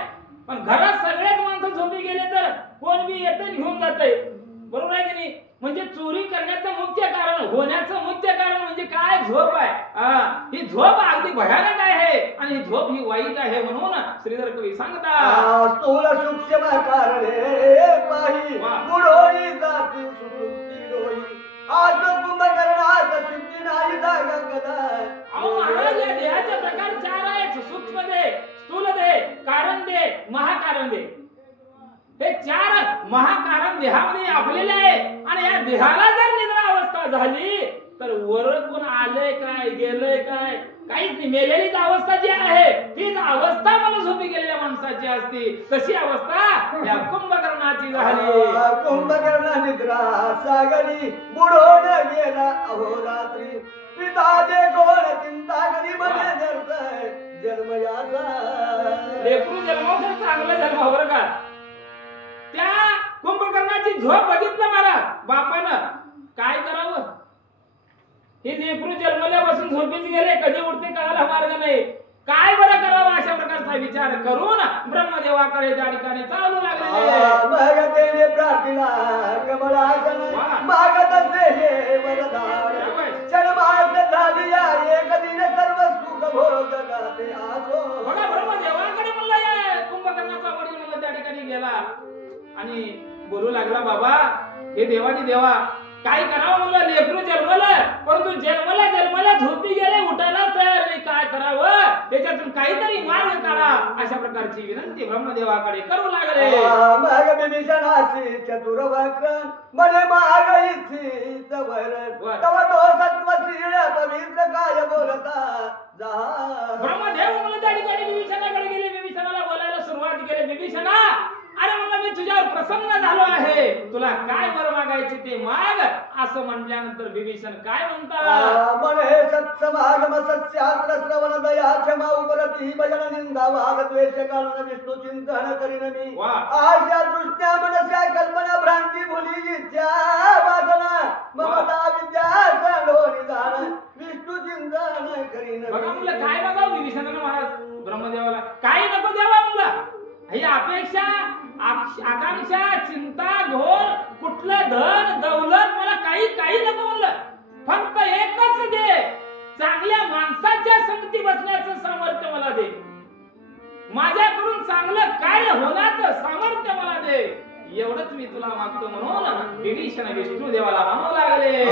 पण घरात सगळेच माणसं झोपी गेले तर कोण बी येतं घेऊन जातंय बरोबर आहे की नाही. म्हणजे चोरी करण्याचं मुख्य कारण होण्याचं मुख्य कारण म्हणजे काय झोप आहे. ही झोप अगदी भयानक आहे आणि ही झोप ही वाईट आहे म्हणून श्रीधर कवी सांगतात स्थूल सूक्ष्म कारणे पाही बुडोळी जाती सुसुप्ती डोळी आज कुंभकर्णात सिद्धी नाही जागा कदा. अहो महाराज या देहाचे प्रकार 4 आहेत सूक्ष्म देह स्थूल देह कारण देह महाकारण देह. हे 4 महाकारण देहामध्ये आपलेले आहे आणि या देहाला जर निद्रा अवस्था झाली तर वर कोण आलंय काय गेलंय काय काहीच नाही. मेलेलीच अवस्था जी आहे तीच अवस्था मला झोपी गेलेल्या माणसाची असते तशी अवस्था या कुंभकर्णाची झाली. कुंभकर्ण निद्रा सागरी बुडवून गेला अहोरात्री पिता जे गोड चिंता करी बने धरतय जन्म याचा. लेकरू जन्मावर चांगलं जन्म बरं का. त्या कुंभकर्णाची झोप बघितलं मला बापानं काय करावं. हे लेकरू जन्मल्यापासून झोपेच गेले कधी उठते कळायला मार्ग नाही. काय बरं करावं अशा प्रकारचा विचार करून ब्रह्मदेवाकडे त्या ठिकाणी चालू लागले. मग तेने प्रार्थना कमळासन मागत असे हे वरदान क्षणमात्र झाली या एक दिन सर्व सुख भोग गाते आसो. बघा ब्रह्मदेवाकडे म्हणला या कुंभकर्णाचा वडील म्हणलं त्या ठिकाणी गेला आणि बोलू लागला बाबा हे देवादी देवा काय करावं म्हणलं लेकरू जन्मलं परंतु जन्मला झोपी गेले उठायला तयार नाही काय करावं त्याच्यातून काहीतरी मार्ग काढा अशा प्रकारची विनंती ब्रह्मदेवाकडे करू लागले. मग विभीषणासी चतुर वक्र मने माग इच्छित वर तव तो सत्व श्रीळ पवित्र काय बोलता जा. ब्रह्मदेव म्हणलं त्या ठिकाणी विभीषणाकडे गेले. विभीषणाला बोलायला सुरुवात केली. विभीषणा अरे म्हणलं मी तुझ्यावर प्रसन्न झालो आहे तुला काय वर मागायचे ते माग असं म्हटल्यानंतर विभीषण काय म्हणतात म्हणे सत्समागम सस्यात्र श्रवण दया क्षमा उपरती भजन निंदा वाद द्वेष काढून विष्णू चिंतन करीन मी वा. आशा दृष्ट्या मनस्या कल्पना भ्रांती भुली इच्छा वासना ममता विद्या सांडो निदान विष्णू चिंतन करीन बघा म्हणलं काय बघावं विभीषणानं महाराज ब्रह्मदेवाला काही नको द्यावा म्हणलं ही अपेक्षा आकांक्षा चिंता घोर कुठलं धन दौलत मला काही नको म्हणलं फक्त एकच दे चांगल्या माणसाच्या संगती बसण्याचं सामर्थ्य मला दे माझ्याकडून चांगलं कार्य होण्याचं सामर्थ्य मला दे एवढंच मी तुला मागतो म्हणून विभीषण विष्णू देवाला म्हणू लागले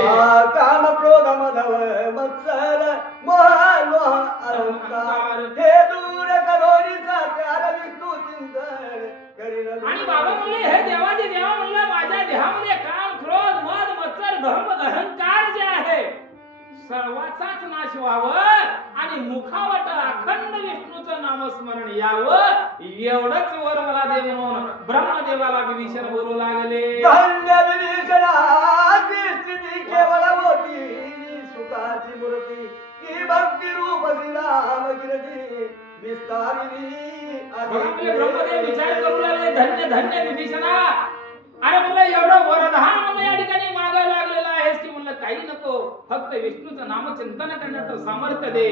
काम क्रोध मधव मत्सर मोह लोह अहंकार हे दूर करोनी सात्यार विष्णू चिंतन करीन आणि बाबा म्हणले हे देवादी देवा म्हणलं माझ्या देहामध्ये काम क्रोध मद मत्सर धर्म अहंकार जे आहे सर्वाचाच नाश व्हावं आणि मुखावट अखंड विष्णूचं नामस्मरण यावं एवढंच वर मला दे म्हणून ब्रह्मदेवाला विभीषण बोलू लागले धन्य विभीषणाची स्थिती केवळ होती सुखाची मूर्ती की भक्ती रूप श्रीराम गिरती विस्तारिली आपले ब्रह्मदेव विचार करू लागले धन्य धन्य विभीषणा अरे म्हणलं एवढं वरदान मला या ठिकाणी मागायला लागलेलं आहेस की म्हणलं काही नको फक्त विष्णूचं नामचिंतन करण्याचं सामर्थ्य दे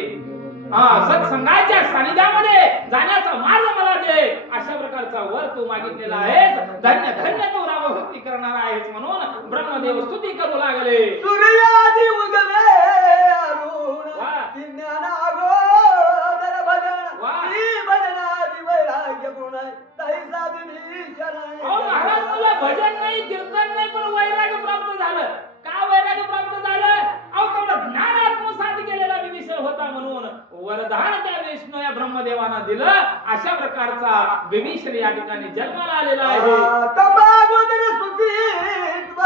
सत्संगाच्या सानिध्यामध्ये जाण्याचा मार्ग मला दे अशा प्रकारचा वर तू मागितलेला आहेस धन्य धन्य तू रामभक्ती करणार आहेस म्हणून ब्रह्मदेव स्तुती करू लागले सूर्यादी उगवे अरुण की ज्ञान अगोदर भजन की भजनादी वैराग्य पूर्ण तैसा विभीषण महाराज मला भजन नाही कीर्तन नाही पण वैराग्य प्राप्त झालं का वैराग्य प्राप्त झालं अहो तेवढं ज्ञान आत्मसात केलेला विभीषण होता म्हणून वरदान त्या विष्णू या ब्रह्मदेवानं दिलं अशा प्रकारचा विभीषण या ठिकाणी जन्माला आलेला आहे तंबागोदर सुचित्व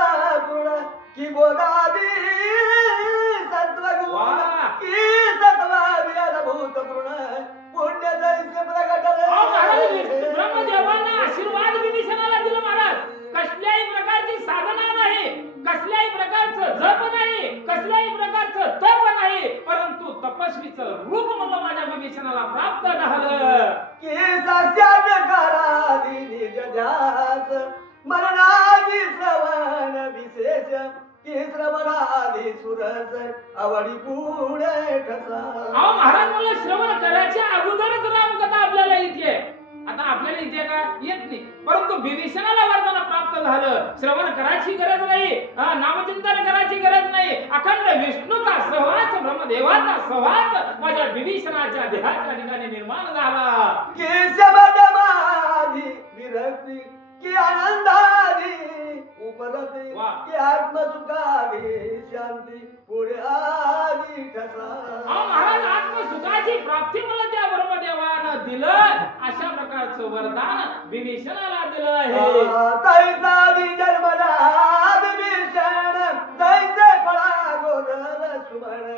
गुण की बोधादी सत्वगुण की सत्वादी अद्भुत गुण पुण्य दैस्य प्रगट ब्रह्मदेवानं आशीर्वाद विभीषणाला दिला महाराज कसल्याही प्रकारची साधना नाही कसल्याही प्रकारचं जप नाही कसल्याही प्रकारचं तप नाही परंतु तपस्वीचं रूप म्हणून माझ्या विभीषणाला प्राप्त झालं की साक्षात करादी निज ध्यास मरणादी श्रवण विशेष की श्रवणादी सुरस आवडी पुढे ठसा महाराज मला श्रवण करायच्या अगोदरच रामकथा आपल्याला येते आता आपल्याला इथे का येत नाही परंतु विभीषणाला वरदान प्राप्त झालं श्रवण करायची गरज नाही नामचिंतन करायची गरज नाही अखंड विष्णूचा सहवास ब्रह्मदेवाचा सहवास माझ्या विभीषणाच्या देहाच्या ठिकाणी निर्माण झाला की शब्द माझी विरक्ती की आनंदादी उपरती की आत्मसुखादी शांती पुढे आदी ठसा महाराज आत्मसुखाची प्राप्ती मला त्या ब्रह्मदेवानं दिलं अशा प्रकारचं वरदान विभीषणाला दिलं आहे तैसादी जन्मला विभीषण तैसे फळा गोदर सुमन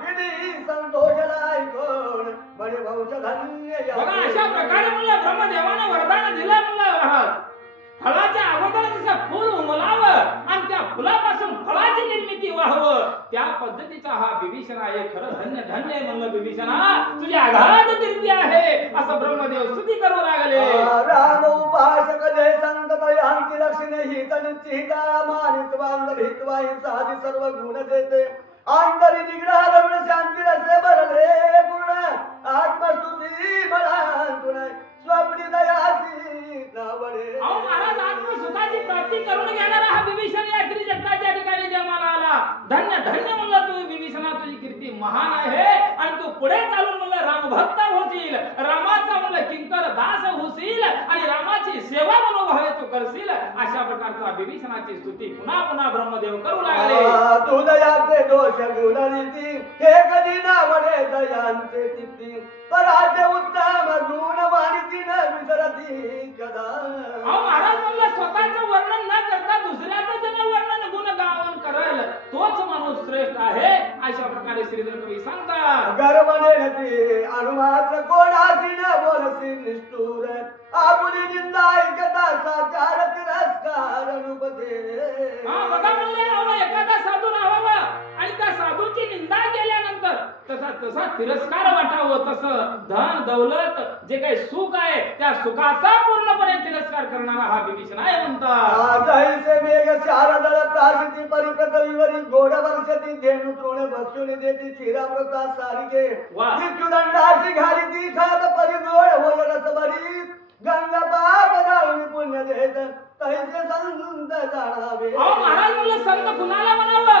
विधी संतोषला ऐकून बरे वंश धन्य बघा अशा प्रकारे म्हणलं ब्रह्मदेवानं वरदान दिलं म्हणलं महाराज फळाच्या अगोदर जसं फुल उमलावं आणि त्या फुलापासून फळाची निर्मिती व्हावं त्या पद्धतीचा हा विभीषण आहे खरं धन्य धन्य म्हणलं विभीषणा तुझी अगाध कीर्ती आहे असं ब्रह्मदेव स्तुती करू लागले राम उपासक जय संत यांची लक्षणे ही तनिचिता मानित बांधव हितवा ही साधी सर्व गुण देते आंतरी निग्रह धरून शांती रसे भरले पूर्ण आत्मस्तुती बळांतुण स्वप्नी दयासी नावडे महाराज आत्मसुखाची प्राप्ती करून घेणारा हा विभीषण या त्रिजगताच्या ठिकाणी जन्माला आला धन्य धन्य म्हणलं तू विभीषणा तुझी कीर्ती महान आहे आणि तू पुढे चालून म्हणलं रामभक्त होशील रामाचा म्हणलं किंकर दास होशील आणि रामाची सेवा मनोभावे तू करशील अशा प्रकारचा विभीषणाची स्तुती पुन्हा पुन्हा ब्रह्मदेव करू लागले तू दयाचे दोष गुणरीती हे कधी नावडे दयांचे चित्ती पराचे उत्तम गुण वाणिती न विसरती कदा महाराज म्हणलं स्वतःचं वर्णन न करता दुसऱ्याचं जन वर्णन गुण गावन करेल तोच माणूस श्रेष्ठ आहे अशा प्रकारे श्रीधर कवी सांगतात गर्वने नदी अनुमात्र कोणाशी न बोलसी निष्ठुर आपुली निंदा ऐकता साचार तिरस तिरस्कार अनुपते हा बघा म्हणले अहो एखादा साधू राहावा आणि त्या साधूची निंदा केल्यानंतर तसा तसा तिरस्कार वाटावं, तसं धन दौलत जे काही सुख आहे त्या सुखाचा पूर्णपणे तिरस्कार करणारा हा विभीषण आहे म्हणतात. जैसे मेघ शारदळ प्रासिती परिप्रतविवरी गोड वर्षती धेनु तृण भक्षुनी देती क्षीरामृता सारिके वा. मृत्युदंडाशी घालिती खात परिगोड होय रसभरी गंगा पाप जाळून पुण्य देत तैसे संत जाणावे. अहो महाराज म्हणलं संत कुणाला म्हणावं?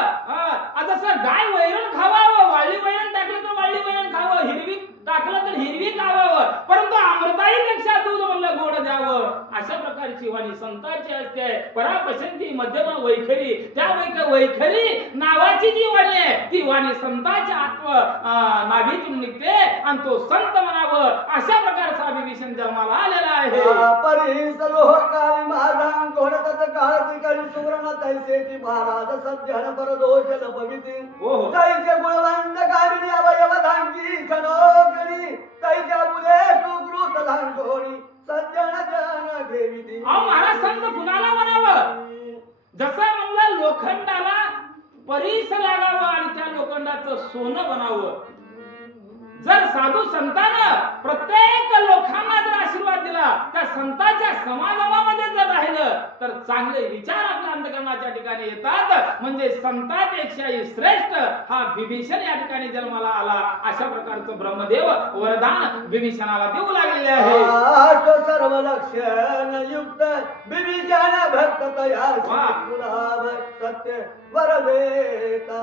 आता जसं गाय वैरण खावावं, वाळली वैरण टाकलं तर वाळली वैरण खावं, हिरवी टाकलं तर हिरवी खावावं, परंतु अमृताईपेक्षा दूध म्हणलं गोड द्यावं. अशा प्रकारची वाणी संतांची असते. परापसंती मध्यमा वैखरी, त्या वैखरी नावाची जी वाणी आहे ती वाणी संतांच्या नाभीतून निघते आणि तो संत म्हणावं. अशा प्रकारचा विभीषण जन्माला आलेला आहे. परिसलोकाळी माझा कोणतच काळती करी सुवर्ण तैसेची महाराज सज्जन परदोष लपविती तैसे गुणवंत कामिनी अवयव धांकी खनोकरी तैच्या मुले सुकृत धांकोणी सज्जन जन ठेविती. अहो महाराज संत कुणाला म्हणावं? जसं म्हणलं लोखंडाला परीस लागावं आणि त्या लोखंडाचं सोनं बनावं. जर साधू संतानं प्रत्येक लोकांना जर आशीर्वाद दिला, त्या संतांच्या समागमामध्ये जर राहिलं तर चांगले विचार आपल्या अंतःकरणाच्या ठिकाणी येतात. म्हणजे संतांपेक्षाही श्रेष्ठ हा विभीषण या ठिकाणी जन्माला आला. अशा प्रकारचं ब्रह्मदेव वरदान विभीषणाला देऊ लागलेले आहे. सर्व लक्षण युक्त विभीषण भक्त तया सत्य वरदेता.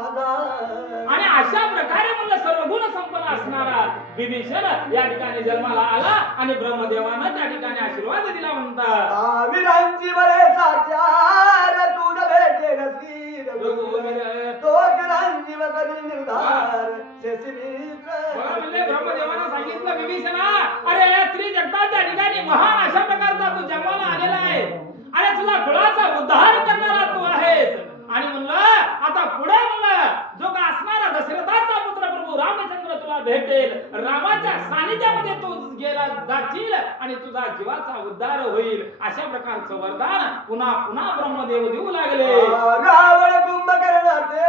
आणि अशा प्रकारे म्हणलं सर्व गुण संपन्न असणारा विभीषण या ठिकाणी जन्माला आला आणि ब्रह्मदेवानं त्या ठिकाणी आशीर्वाद दिला म्हणतात. वीरांची बळे साचार तुझ भेटे नसीर तो वीरांची वगैरे निर्धार म्हणले ब्रह्मदेवानं सांगितलं विभीषणा, अरे या त्रिजगताच्या ठिकाणी महान अशा प्रकारचा तू जन्माला आलेला आहे. अरे तुझा कुळाचा उद्धार करणारा तू आहेस. आणि म्हणलं आता पुढे म्हणलं जो का असणारा दशरथाचा पुत्र प्रभू रामचंद्र तुला भेटेल. रामाच्या सानिध्यामध्ये तू गेला जाशील आणि तुझा जीवाचा उद्धार होईल. अशा प्रकारचं वरदान पुन्हा पुन्हा ब्रह्मदेव देऊ लागले. रावण कुंभकर्णाचे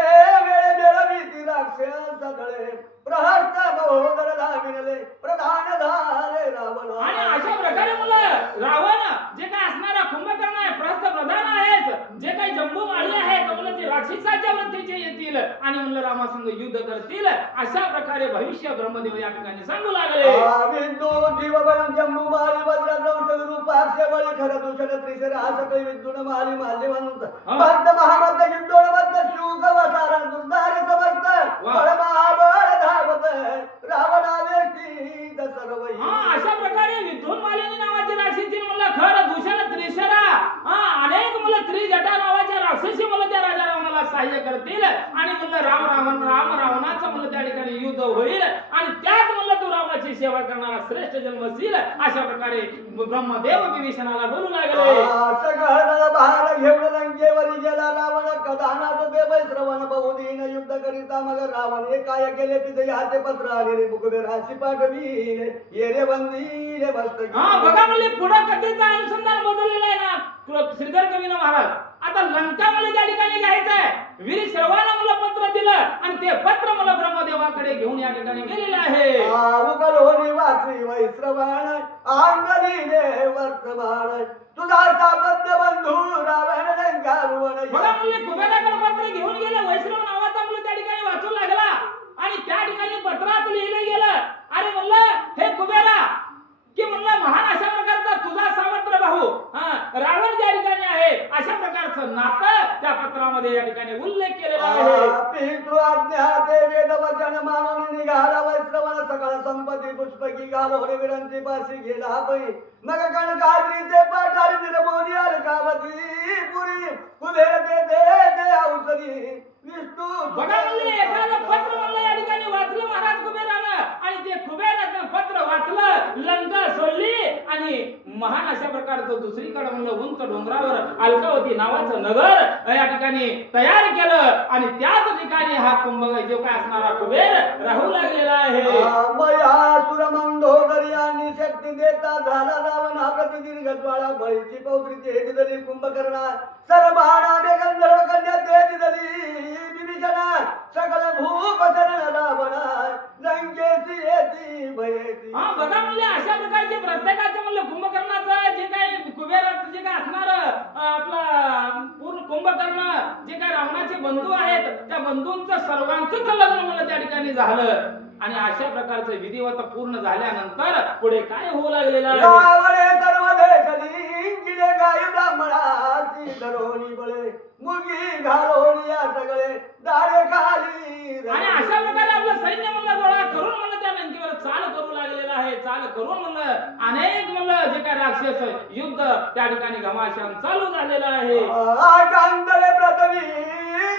वेळे मिळविती राक्षस सगळे प्रहस्त महोदर धाविनले प्रधान झाले रावण. आणि अशा प्रकारे म्हणलं रावण जे काय असणारा कुंभकर्ण आहे, प्रहस्त प्रधान आहेत, जे काही जम्बू माळी आहेत म्हणलं ते राक्षसाच्या वृत्तीचे येतील आणि म्हणलं रामासंग युद्ध करतील. अशा प्रकारे भविष्य ब्रह्मदेव या ठिकाणी सांगू लागले. विंदू जीवबळं जम्बू माळी वज्रद्रौत विरूपाक्ष बळी खर दूषण त्रिशर आसकळी विद्युन माळी माल्यवंत बद्ध महामद्ध युद्धोणबद्ध शूक वसारण दुर्धार समस्त बळमाबळ धावत रावणावेष्टी दसरवई. अशा प्रकारे विद्युन मालिनी नावाची राक्षसी म्हणलं खर दूषण त्रिशरा अनेक म्हणलं त्रिजटा नावाच्या राक्षसी म्हणलं त्या राजा रावणाला सहाय्य करतील आणि म्हणलं राम रावणाचं म्हणलं त्या ठिकाणी युद्ध होईल आणि त्यात म्हणलं तू रामाची सेवा करणारा श्रेष्ठ जन्मशील. अशा प्रकारे ब्रह्मदेव विभीषणाला बोलू लागले. सगळ भार घेऊन लंकेवरी गेला रावण कदानाथ देवै श्रवण बहुदीन युद्ध करिता मग रावण हे काय केले पिते हाते पत्र आले रे मुकुबे राशी पाठविले ये रे बंदी रे मस्तकी. बघा म्हणले पुढे कथेचं अनुसंधान बदललेलं आहे ना श्रीधर कवीनं महाराज. आता लंका मला त्या ठिकाणी घ्यायचं आहे. वीर श्रवण मला पत्र दिलं आणि ते पत्र मला ब्रह्मदेवाकडे घेऊन या ठिकाणी गेलेलं आहे. उकल होरी वाचली वै श्रवण आंगलीले वर्तमान तुझा साबद्ध बंधू रावण लंकावण. बघा म्हणले कुबेराकडे पत्र घेऊन गेलं. वैश्रव नावाचा मुलं त्या ठिकाणी वाचू लागला आणि त्या ठिकाणी पत्रात लिहिलं गेलं, अरे म्हणलं हे कुबेरा की म्हणलं महान अशा प्रकारचा तुझा सावत्र भाऊ रावण ज्या ठिकाणी आहे अशा प्रकारचं नातं त्या पत्रामध्ये या ठिकाणी उल्लेख केलेला आहे. पितृ आज्ञा ते वेद वचन मानून निघाला वैश्रवण सकळ संपत्ती पुष्पकी घाल होणे विरंती पाशी गेला पै मग कणकाद्रीचे पाठारी निर्मोनी अलकावती पुरी कुबेर ते औषधी विष्णू. बघा म्हणले एखादं पत्र म्हणलं या ठिकाणी वाचलं महाराज कुबेरानं आणि ते कुबेराचं पत्र वाचलं, लंका सोडली आणि महान अशा प्रकारचं दुसरीकडे म्हणलं उंच डोंगरावर अलकावती नावाचं नगर या ठिकाणी तयार केलं आणि त्याच ठिकाणी हा कुंभ जो काय असणारा कुबेर राहू लागलेला आहे. मयासुर मंदोदरी आणि शक्ती देता झाला रावण हा प्रतिदीर्घ ज्वाळा बळीची पौत्रीची हे दिली कुंभकर्णा सर्वाणा गंधर्व कन्या ते दिली विभीषणा सकल भूप रावणा लंकेची येती भयेती. हा बघा म्हणले अशा प्रकारचे प्रत्येकाचं म्हणलं कुंभकर्णाचं जे काही कुबेराचं जे काय असणार आपला पूर्ण कुंभकर्ण जे काय रावणाचे बंधू आहेत त्या बंधूंचं सर्वांचंच लग्न म्हणलं त्या ठिकाणी झालं आणि अशा प्रकारचं विधिवत पूर्ण झाल्यानंतर पुढे काय होऊ लागलेलं आहे. रावणे सर्व देशली गिरे गाय ब्राह्मणाची धरोणी बळे मुगी घालोणी या सगळे दाढे खाली आणि अशा प्रकारे आपलं सैन्य म्हणलं गोळा करून म्हणलं त्या लंकेवर चाल करू लागलेलं आहे. चाल करून म्हणलं अनेक म्हणलं जे काय राक्षस युद्ध त्या ठिकाणी घमासान चालू झालेलं आहे. आकांतले प्रथमी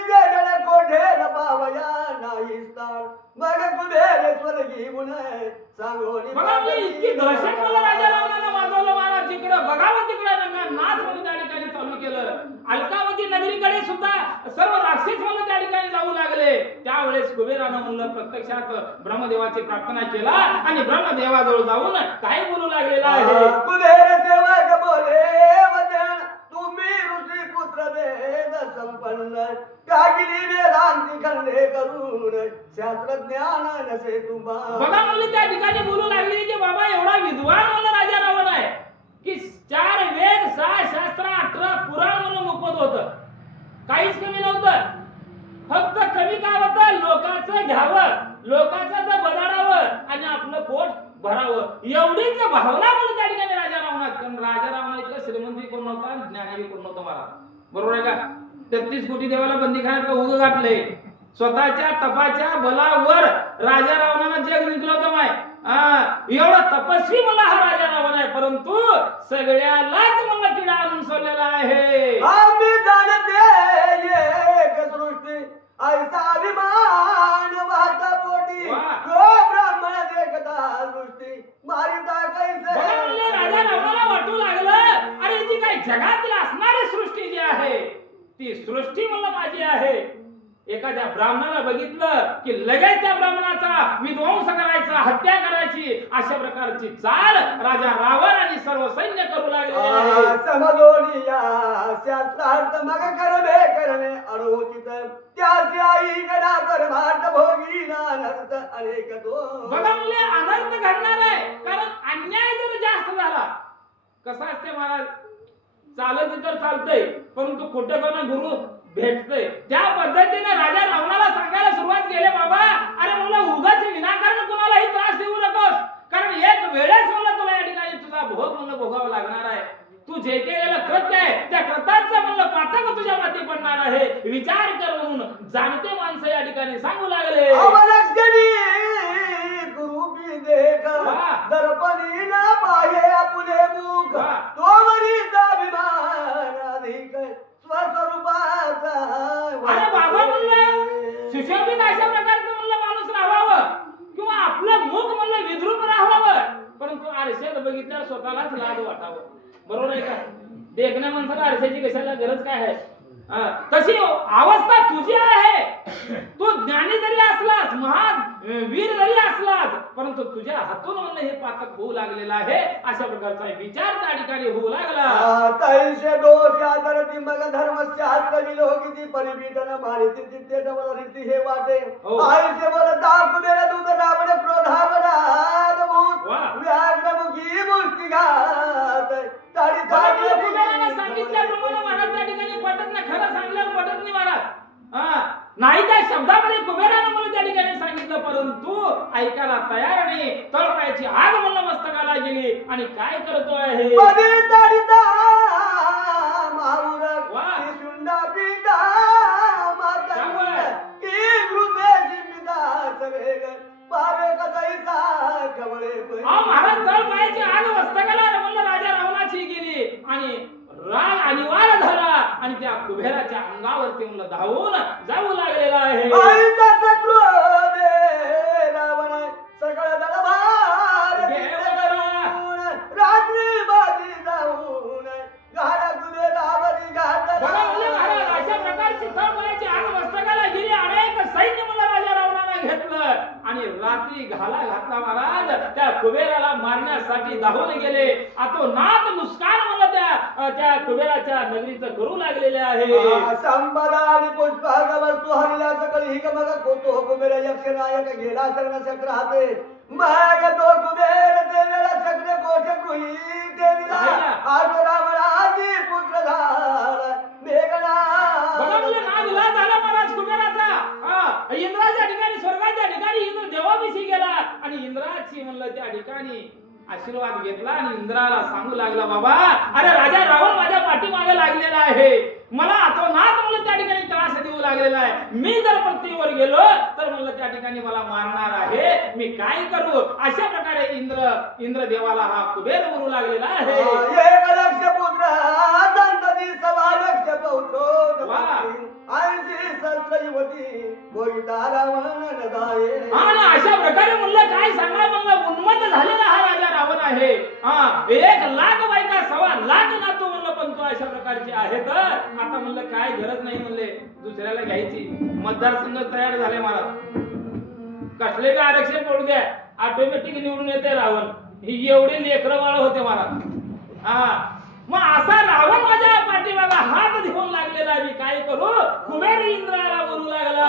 जगणे कोठे न पावया नाही स्थान मग कुबेर स्वर्गी गुण सांगोनी. बघा आपली इतकी दहशत मला राजा रावणानं वाजवलं महाराज जिकडं बघावं तिकडं नका नाच म्हणून त्या ठिकाणी चालू केलं. अलकावती नगरीकडे सुद्धा सर्व राक्षस म्हणून त्या ठिकाणी जाऊ लागले. त्यावेळेस कुबेरानं म्हणलं प्रत्यक्षात ब्रह्मदेवाची प्रार्थना केला आणि ब्रह्मदेवाजवळ जाऊन काय बोलू लागलेला आहे. कुबेर सेवक बोले वचन तुम्ही ऋषी पुत्र वेद संपन्न कागिनी वेदांती खंडे करून शास्त्रज्ञान नसे तुम्हा. बघा म्हणलं त्या ठिकाणी बोलू लागले की बाबा एवढा विद्वान म्हणलं राजा रावण आहे की 4 वेद 6 शास्त्र 18 पुराण म्हणून मुकत होतं. काहीच कमी नव्हतं. फक्त कमी काय होतं लोकांचं घ्यावं लोकांचं तर बदाडावं आणि आपलं पोट भरावं एवढीच भावना म्हणून त्या ठिकाणी राजा रावणात. कारण राजा रावणा इतका श्रीमंत कोण नव्हता ज्ञानी कोण नव्हतं मला बरोबर आहे का. 33 कोटी देवाला बंदीखान्यात का उग घातले. स्वतःच्या तपाच्या बलावर राजा रावणानं जग जिंकलं होतं माय. एवढा तपस्वी मला हा राजा रावण आहे परंतु सगळ्यालाच मला किडा आणून सोडलेला आहे. आम्ही जाणते एक सृष्टी ऐसा अभिमान वाहता पोटी जो ब्राह्मण देखता सृष्टी मारिता कैसे. राजा रावणाला वाटू लागलं अरे जी काही जगातील असणारी सृष्टी जी आहे ती सृष्टी मला माझी आहे. एखाद्या ब्राह्मणाला बघितलं की लगेच त्या ब्राह्मणाचा विध्वंस करायचा हत्या करायची अशा प्रकारची चाल राजा रावण आणि सर्व सैन्य करू लागले. समजोनिया शास्त्रार्थ मग करणे करणे अनुचित त्याची आई गडा परमार्थ भोगी नानर्थ अनेक तो. बघा म्हणले अनर्थ घडणार आहे कारण अन्याय जर जास्त झाला कसा असते महाराज चालत तर चालतंय परंतु कुठे कोणा गुरु भेटतंय त्या पद्धतीने राजा रावणाला सांगायला सुरुवात केली बाबा अरे म्हणलं उगाच विनाकारण कुणालाही त्रास देऊ नकोस कारण एक वेळेस म्हणलं तुला या ठिकाणी तुझा भोग म्हणलं भोगावा लागणार आहे. तू जे केलेलं कृत्य आहे त्या कृत्याचं म्हणलं पातक तुझ्या माती पडणार आहे विचार कर म्हणून जाणते माणसं या ठिकाणी सांगू लागले. गुरुपी देख दर्पणी ना पाहे आपुले मुख तोवरीचा अभिमान अधिक स्वस्वरूपाचा. अरे बाबा म्हणलं सुशोभित अशा प्रकारचं म्हणलं माणूस राहावं किंवा आपलं मुख म्हणलं विद्रूप राहावं परंतु आरशात बघितल्यावर स्वतःलाच लाज वाटावं बरोबर आहे का. देखण्या माणसाला आरशाची कशाला गरज काय आहे. तशी अवस्था तुझी आहे. तू ज्ञानी जरी असलास महान वीर जरी असलास परंतु तुझ्या हातून म्हणलं हे पातक होऊ लागलेलं आहे अशा प्रकारचा विचार त्या ठिकाणी होऊ लागला. तैसे दोष आदरती मग धर्मशास्त्र विलोकिती परिपीठन मारिती चित्ते डबल रीती हे वाटे आईसे बोल दाखुबेर दूत रावण क्रोधावनाद भूत व्याघ्रमुखी मुष्टिघात ताडी ताडी कुबेराने सांगितल्याप्रमाणे महाराज त्या ठिकाणी पटत नाही खरं सांगल्यावर पटत नाही महाराज. नाही त्या शब्दामध्ये कुबेरानं मला त्या ठिकाणी सांगितलं परंतु ऐकायला तयार नाही. तळपायाची आग म्हणलं मस्तकाला गेली आणि काय करतोय हे शुंडा पिता माता की वृद्धे सिमिता सवेग पावे कदैसा कवळे. महाराज तळपायाची आग मस्तकाला म्हणलं राजा रावणाची गेली आणि राग अनिवार्य झाला आणि त्या कुबेराच्या अंगावरती म्हणलं धावून जाऊ लागलेला आहे. आईचा शत्रू दे रावण सगळं दळभार रात्री घाला घातला महाराज त्या कुबेराला मारण्यासाठी धावून गेले. आतोनात नुकसान मला त्या कुबेराच्या नगरीचं करू लागलेले आहे. संपदा आणि पुष्पहार वस्तू हरिला सकल ही मग कोतो कुबेर यक्ष नायक गेला शरण चक्र हाते मग तो कुबेर देवेला चक्र कोश गृही देवीला आज रावणाची पुत्र झाला मेघना. बघा म्हणजे नाविलाज झाला महाराज कुबेराचा. इंद्राच्या ठिकाणी स्वर्गाच्या ठिकाणी इंद्र देवाभिषेक गेला आणि इंद्राची म्हणलं त्या ठिकाणी आशीर्वाद घेतला आणि इंद्राला सांगू लागला बाबा अरे राजा रावण माझ्या पाठीमागे लागलेला आहे. मला अतोनात मला त्या ठिकाणी त्रास देऊ लागलेला आहे. मी जर पृथ्वीवर गेलो तर म्हणलं त्या ठिकाणी मला मारणार आहे. मी काय करू. अशा प्रकारे इंद्र देवाला हा कुबेर बोलू लागलेला आहे. एक लक्ष पुत्र संतती सवा लक्ष पौत्र ऐंशी सहस्र युवती गोविंदा रावण नदाये. आणि अशा प्रकारे म्हणलं काय सांगा म्हणलं उन्मत्त झालेला हा राजा रावण आहे. 1,00,000 बायका 1,25,000 नातू म्हणलं पण तो अशा प्रकारचे आहेत. आता म्हणलं काय गरज नाही म्हणले दुसऱ्याला घ्यायची. मतदारसंघ तयार झाले महाराज. कसले बी आरक्षण पडू द्या ऑटोमॅटिक निवडून येते रावण. ही एवढे लेकरं बाळ होते महाराज. मग असा रावण माझ्या पाठीमागा हात घेऊन लागलेला मी काय करू. कुबेर इंद्राला बोलू लागला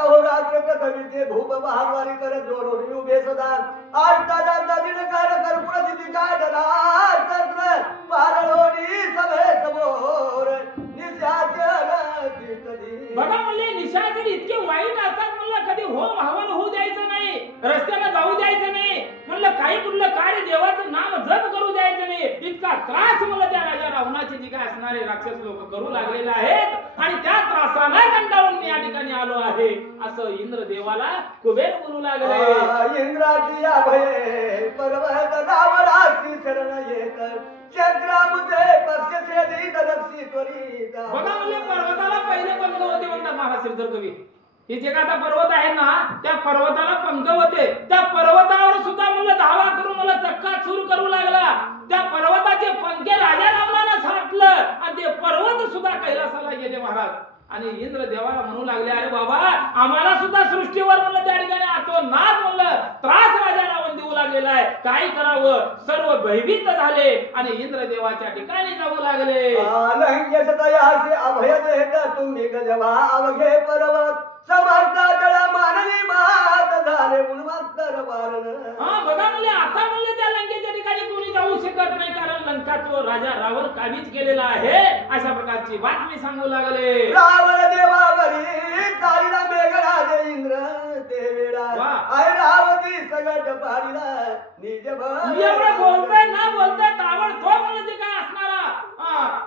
हो रात्र प्रथमीचे धूप महाद्वारी करत जोरोरी उभे सदा आज कर कर्पूर तिथी काय पारळोडी सभे समोर बघा म्हणले निशाचर इतके वाईट असतात म्हणलं कधी होम हवन होऊ द्यायचं नाही. रस्त्याला जाऊ द्यायचं नाही. म्हणलं काही कुठलं कार्य देवाचं नाम जप करू द्यायचं नाही. इतका त्रास मला त्या राजा रावणाचे जे काय असणारे राक्षस लोक करू लागलेले आहेत आणि त्या त्रासाला कंटाळून मी या ठिकाणी आलो आहे असं इंद्र देवाला कुबेर बोलू लागले. इंद्राची अभय पर्वत रावणाची शरण येत चक्रामुचे पक्ष छेदी दरक्षी त्वरित. बघा म्हणजे पर्वताला पहिले पंख होते म्हणतात महाराज श्रीधर कवी. हे जे काय आता पर्वत आहे ना त्या पर्वताला पंख होते. त्या पर्वतावर सुद्धा मला धावा करून मला चक्का सुरू करू लागला. त्या पर्वताचे पंखे राजा रावणाला छाटलं आणि ते पर्वत सुद्धा कैलासाला गेले महाराज. आणि इंद्र देवाला म्हणू लागले अरे बाबा आम्हाला सुद्धा सृष्टीवर म्हणलं त्या ठिकाणी अतोनात म्हणलं त्रास राजा रावण देऊ लागलेला आहे. काय करावं. सर्व भयभीत झाले आणि इंद्र देवाच्या ठिकाणी जाऊ लागले. लंकेशतयासे अभय देत तुम्ही गजवा अवघे पर्वत समर्थ जळा मानली मात झाले गुणवंतर वारण. बघा म्हणले आता म्हणले त्या लंकेच्या ठिकाणी कोणी जाऊ शकत नाही कारण लंका तो राजा रावण काबीज केलेला आहे. अशा प्रकारची बातमी सांगू लागले. रावण देवावरी चालिला मेघना दे इंद्र देवेला आय रावती सगट पाडीला निज एवढं बोलताय ना बोलताय ताबडतोब म्हणजे जे काय असणारा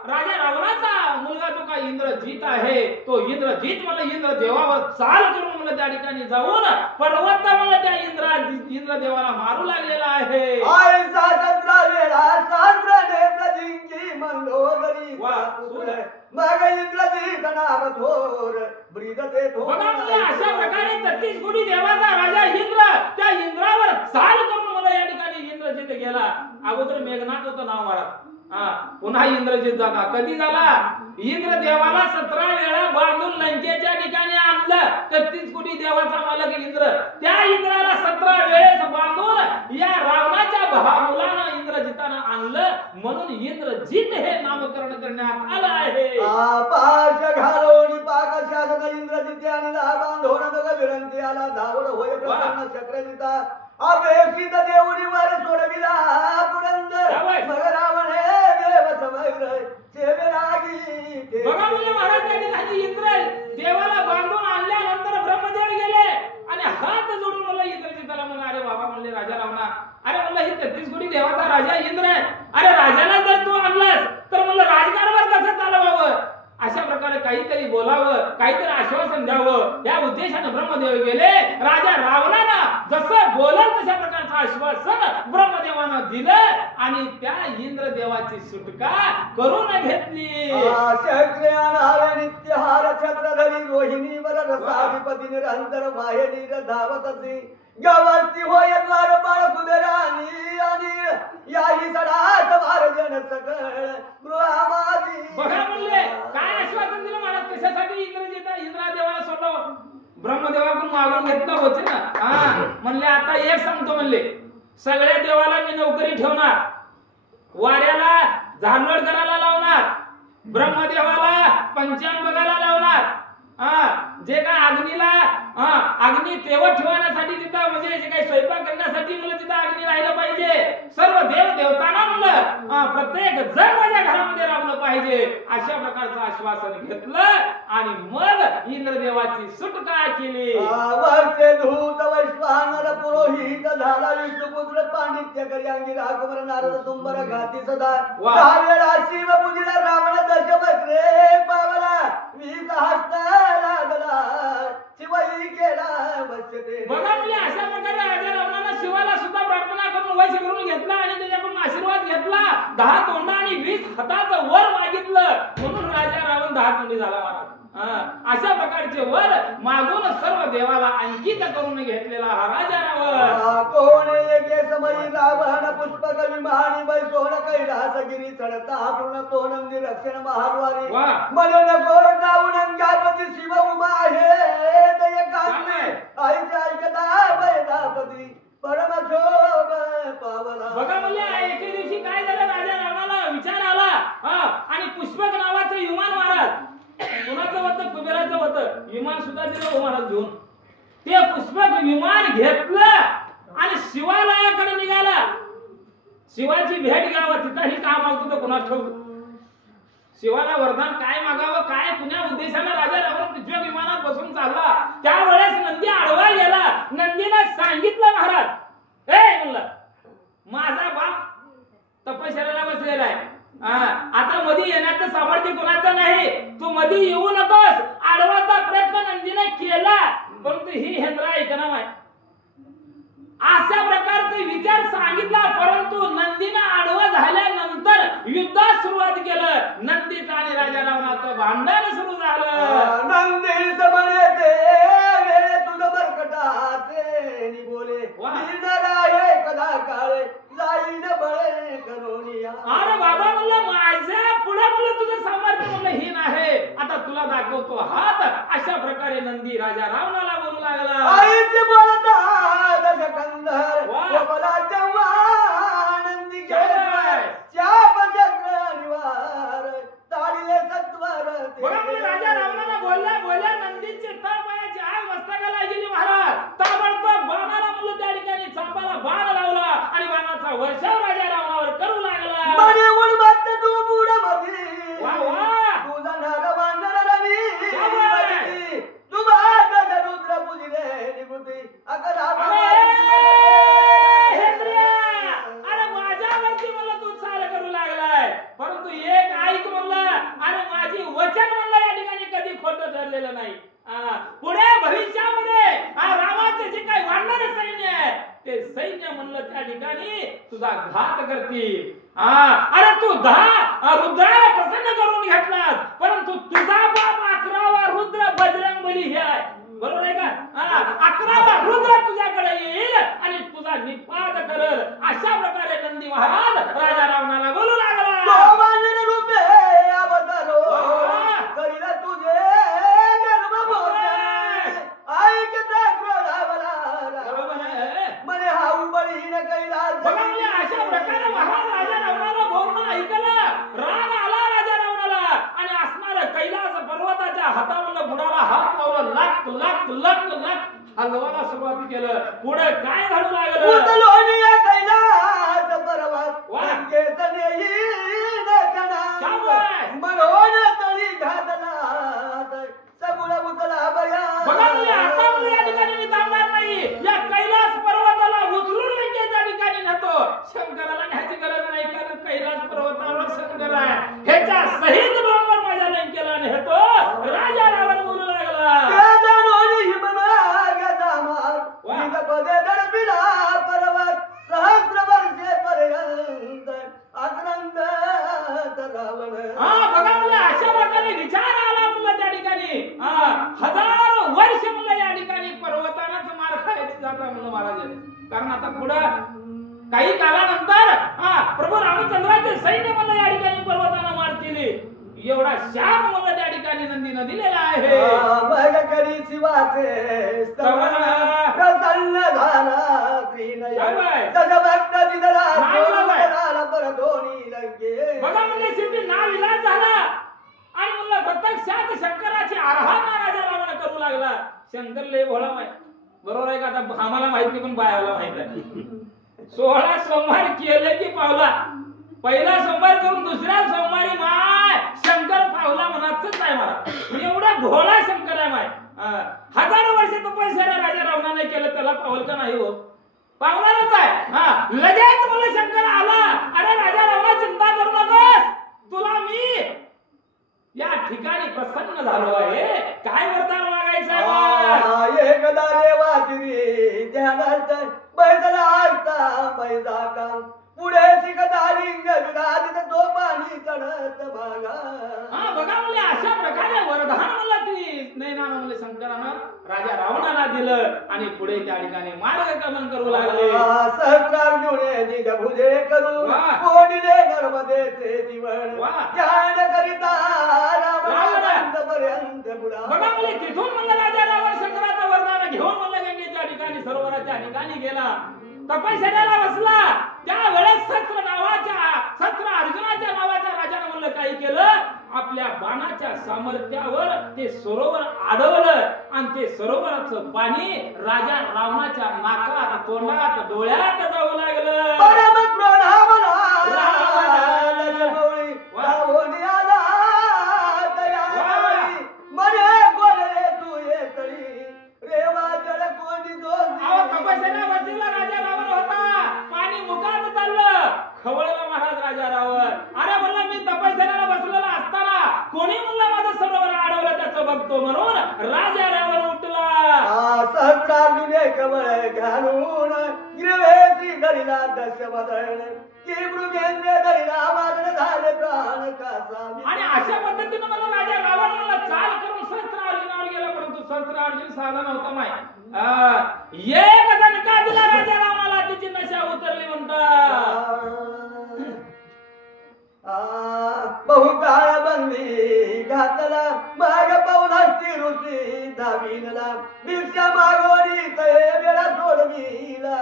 राजा रावणाचा मुलगा जो काय इंद्रजित आहे तो इंद्रजित मला इंद्र देवावर चाल करून मला त्या ठिकाणी जाऊन पर्वत मला त्या इंद्र देवाला मारू लागलेला आहे. आयसा चंद्रा वेळा साद्र नेत्र जिंकी मंदोदरी मग इंद्रजित नाम थोर ब्रीदते थोर. बघा म्हणजे अशा प्रकारे 33 कोटी देवाचा राजा इंद्र त्या इंद्रावर चाल करून मला या ठिकाणी इंद्रजित गेला. अगोदर मेघनाथ होतं नाव महाराज. पुन्हा इंद्रजित झाला. कधी झाला. इंद्र देवाला 17 वेळा बांधून लंकेच्या ठिकाणी आणलं. 33 कोटी देवाचा मालक इंद्र त्या इंद्राला 17 वेळेस बांधून या रावणाच्या मुलानं इंद्रजितानं आणलं म्हणून इंद्रजित हे नामकरण करण्यात आलं आहे. पाश घालोनी पाक शासन इंद्रजित आणि बांधोन बघ विरंती आला धावड होय प्रसन्न चक्रजिता अपेक्षित देऊनी वर सोडविला पुरंदर मग रावण देव समग्र सेवेलागी. बघा म्हणजे महाराज त्या ठिकाणी इंद्र देवाला बांधून आणल्यानंतर ब्रह्मदेव गेले आणि हात जोडून मला इंद्रजिताला म्हणले अरे बाबा म्हणले राजा रावणा अरे म्हणलं ही 33 कोटी देवाचा राजा इंद्र आहे. अरे राजाला जर तू आणलास तर म्हणलं राजकारभार कसं चालवावं. अशा प्रकारे काहीतरी बोलावं काहीतरी आश्वासन द्यावं या उद्देशाने ब्रह्मदेव गेले. राजा रावणानं जसं बोलल तशा प्रकारचं आश्वासन ब्रह्मदेवानं दिलं आणि त्या इंद्रदेवाची सुटका करून घेतली. नित्यहार छत्रधरी रोहिणी वर रसाधिपती निरंतर बाहे नीर धावतसी गवस्ती होय द्वार बाळ कुबेरानी आणि याही सडा सवार जन सकळ गृहामादी. बघा म्हणले काय आश्वासन दिलं महाराज कशासाठी इंद्रदेवाला सोडलं. ब्रह्मदेवाकडून मागून घेतलं होते ना. म्हणले आता एक सांगतो म्हणले, सगळ्या देवाला मी नोकरी ठेवणार, वाड्याला झाडलोट करायला लावणार, ब्रह्मदेवाला पंचांग बघायला लावणार, जे काय अग्नी तेवत ठेवण्यासाठी तिथं, म्हणजे जे काही स्वयंपाक करण्यासाठी मला तिथं अग्नी राहिलं पाहिजे, सर्व देव देवतांना म्हणलं प्रत्येक जण माझ्या घरामध्ये राबलं पाहिजे, अशा प्रकारचं आश्वासन घेतलं आणि मग इंद्रदेवाची सुटका केली. वर्षे धूत वैश्वानर पुरोहित झाला विष्णुपुत्र पांडित्य करी अंगी राघवर नारद तुंबर घाती सदा. वा. 10 वेळा शिव पूजिला रावण दशवक्रे पावला, 20 हस्त लागला शिवाई केला वशते. बघा म्हणजे अशा प्रकारे राजा रावणाला शिवाला सुद्धा प्रार्थना करून वश करून घेतला आणि त्याच्याकडून आशीर्वाद घेतला. 10 तोंड आणि 20 हाताचं वर मागितलं, म्हणून राजा रावण 10 तोंडी झाला महाराज. अशा प्रकारचे वर मागून सर्व देवाला अंकित करून घेतलेला हा राजा रावण. कोण एके समयी रावण पुष्पक विमानी बैसोन कैलासगिरी चढता पूर्ण तो नंदी रक्षण महाद्वारी. वा. म्हणे नको जाऊन अंगापती शिव उमा हे दय कांती आईच्या ऐकता बैदापती परमशोभ पावला. बघा म्हणजे एके दिवशी काय झालं, राजा रावणाला विचार आला आणि पुष्पक नावाचं विमान महाराज, कुणाचं होतं, कुबेराचं होतं, विमान सुद्धा दिलं महाराज घेऊन. ते पुष्पक विमान घेतलं आणि शिवालयाकडे निघाला. शिवाची भेट घ्यावं, तिथंही काम मागतो तर कुणास ठाऊक. शिवाला वरदान काय मागावं, काय कुण्या उद्देशानं राजा रावण पुष्पक विमानात बसून चालला. त्यावेळेस नंदी आडवा गेला. नंदीला सांगितलं महाराज, म्हणलं माझा बाप तपश्चर्याला बसलेला आहे, आता मध्ये येण्याचं सामर्थ्य कोणाचं नाही, तू मध्ये येऊ नकोस. आडवाचा प्रयत्न नंदीने केला, परंतु ही हेंद्रा ऐकणार आहे. अशा प्रकारचे विचार सांगितला, परंतु नंदीने आडवा झाल्यानंतर युद्धास सुरुवात केलं. नंदीचं आणि राजा रावणाचं भांडण सुरू झालं. नंदी समणे ते वेळे तुझ बरकटाचे निबोले आहे कदा काळे जाईन बळे करोनिया. अरे बाबा म्हणलं माझ्या पुढे म्हणलं तुझं सामर्थ्य म्हणलं हीन आहे, आता तुला दाखवतो हात. अशा प्रकारे नंदी राजा रावणाला बोलू लागला. आईचे बोलता दशकंधर वा. गोपाला तेव्हा नंदी गेला चाप चक्र निवार ताडिले सत्वर ते. बघा म्हणजे राजा रावणाला बोलल्या बोलल्या नंदीची तळपायाची आग मस्तकाला गेली महाराज. ताबडतोब बाणाला म्हणलं त्या ठिकाणी चापाला बाण लावला आणि बाणाचा वर्षाव राजा रावणावर करू लागला. मने उडबत तू बुड मधी वा वा. तुझा नर वानर रवी शाबास. बदली. तू बाग रुद्र पूजिले निगुती अकरा अरे माझ्यावरती मला तू चाल करू लागलाय, परंतु एक ऐक म्हणलं, अरे माझी वचन म्हणलं या ठिकाणी कधी खोटं ठरलेलं नाही. पुढे भविष्यामध्ये रामाचे जे काही वाढणारे सैन्य आहे ते सैन्य म्हणलं त्या ठिकाणी तुझा घात करतील. अरे तू 10 रुद्राला प्रसन्न करून घेतलास, परंतु तुझा बाप 11वा रुद्र बजरंगबली हे आहे, बरोबर आहे का? 11वा रुद्र तुझ्याकडे येईल आणि तुझा निपात करल. अशा प्रकारे नंदी महाराज राजा रावणाला बोलू लागला. रूपे अवतारो करीला तुझे जन्म बोले ऐकता क्रोधावला मने हाऊ बळीन कैलास. बघा म्हणजे अशा प्रकारे महाराज राजा रावणाला बोलणं ऐकलं. राग आला राजा रावणाला आणि असणाऱ्या कैलास पर्वताच्या हातावरला बुडाला हात लावला. लाख लाख लाख लाख हलवायला सुरुवात केलं. पुढे काय घडू लागलं? उतलोनिया कैलास पर्वत वा. अंगेच नेईन कणा शाबास. मनोन तळी घातला सगुण उतला बया. बघा म्हणजे आता म्हणजे या ठिकाणी मी थांबणार नाही. या कैलास पर्वताला उचलून लंकेच्या ठिकाणी नेतो. शंकराला न्यायची गरज नाही, कारण कैलास पर्वतावर शंकर आहे. ह्याच्या सहित बरोबर माझ्या लंकेला नेतो. राजा रावण बोलू लागला. पदे दडपिला पर्वत सहस्र वर्षे पर्यंत आनंद रावण. बघा म्हणजे अशा प्रकारे विचार आला म्हणलं त्या ठिकाणी. हजारो वर्ष म्हणलं या ठिकाणी पर्वतानाच मार खायची जाता म्हणलं महाराज. कारण आता पुढं काही कालानंतर प्रभू रामचंद्राचे सैन्य म्हणलं या ठिकाणी पर्वताना मार केली. एवढा शाप म्हणलं त्या ठिकाणी नंदीनं दिलेला आहे. मग करी शिवा रामाचे स्तवन प्रसन्न झाला त्रिनयन शाबास. जस भक्त दिदला नाव लावाय. झाला परधोनी लंके बघा म्हणजे शेवटी नाविलाज झाला आणि म्हणलं प्रत्यक्षात शंकराची आराधना राजा रावण करू लागला. शंकर लय भोळा माहित बरोबर आहे का? आता आम्हाला माहित नाही पण बायाला माहित आहे. 16 सोमवार केले की पावला. पहिला सोमवार करून दुसऱ्या सोमवारी माय शंकर पावला म्हणायचंच आहे मला. एवढा भोळा शंकर आहे माय. हजारो वर्ष तपस्या राजा रावणाने केलं त्याला पावल का नाही हो? पावणारच आहे. लगेच मला शंकर आला. अरे राजा रावणा चिंता करू नकोस, तुला मी या ठिकाणी प्रसन्न झालो आहे. काय वरदान मागायचं आहे? एकदा देवाची ध्यानात बैसला असता बैसा का पुढे शिकदालिंग विराजित तो पाणी चढत भागा. बघा म्हणजे अशा प्रकारे वरदान मला ती नैनानं म्हणजे शंकरानं राजा रावणाला दिलं आणि पुढे त्या ठिकाणी मार्गक्रमण करू लागले. सहस्रार्जुने निज भुजे करू कोणीने नर्मदेचे जीवन ध्यान करिता रावणापर्यंत बुडा. बघा म्हणजे तिथून म्हणलं राजा रावण शंकराचं वरदान घेऊन म्हणलं गंगेच्या ठिकाणी सरोवराच्या ठिकाणी गेला. तपश्चर्याला बसला. त्यावेळेस सत्र अर्जुनाच्या नावाच्या राजानं म्हणलं काय केलं? आपल्या बाणाच्या सामर्थ्यावर ते सरोवर अडवलं आणि ते सरोवराचं पाणी राजा रावणाच्या नाकात, तोंडात, डोळ्यात जाऊ लागलं. परम क्रोधावला लक्ष्मौळी रावणी आला दयाळी मने गोडले तू येतळी रेवा जळ कोणी तपश्चर्या बसलेला राजा रावण होता. पाणी मुखात चाललं. खवळला महाराज राजा रावण. अरे म्हणलं मी तपश्चर्याला बसलेला असताना कोणी म्हणलं माझं सरोवर अडवलं त्याचं बघतो म्हणून राजा रावण उठला. सहस्रार्जुने कवळ घालून गिरवेची धरिला दश बदळ की मृगेंद्र धरिला मारण झाले प्राण कासा. आणि अशा पद्धतीने मला राजा रावण मला चाल करून सहस्त्र अर्जुनावर गेला. परंतु सहस्त्र अर्जुन साधा नव्हता माय. एक दणका दिला राजा रावणाला. तिची नशा उतरली म्हणतात. बहुकाळ बंदी घातला माग पाऊलाची ऋषी धाविनला भिक्षा मागोरी ते वेळा सोडविला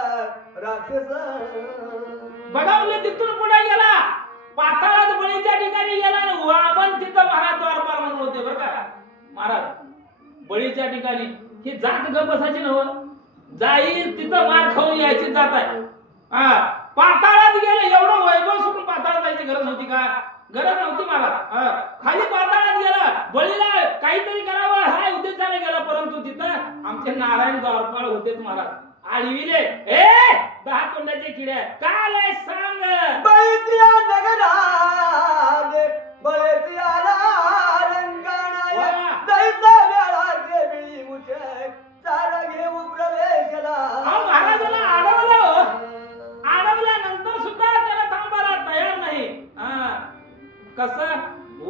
राक्षस. बघा म्हणजे तिथून पुढे गेला. पाताळात बळीच्या ठिकाणी गेला आणि वामन तिथं महाराज द्वारपाल म्हणून होते बरं का. महाराज बळीच्या ठिकाणी ही जात ग बसायची नव जाईल तिथं मार खाऊन यायची जात आहे. पाताळात गेले. एवढं वैभव सोडून पाताळात जायची गरज होती का? गरज नव्हती महाराज. खाली पाताळात गेला. बळीला काहीतरी करावं हा उद्देशाने गेला. परंतु तिथं आमचे नारायण द्वारपाळ होतेच महाराज. आडविले ए 10 तोंडाचे किड्या काय आहे सांग. बळीच्या नगरात बळीची आला रंगाणाय दैसा वेळाचे बिळी मुछे चार घेऊ प्रवेशला. महाराजाला अडवलं. अडवल्यानंतर सुद्धा त्याला थांबायला तयार नाही. कसं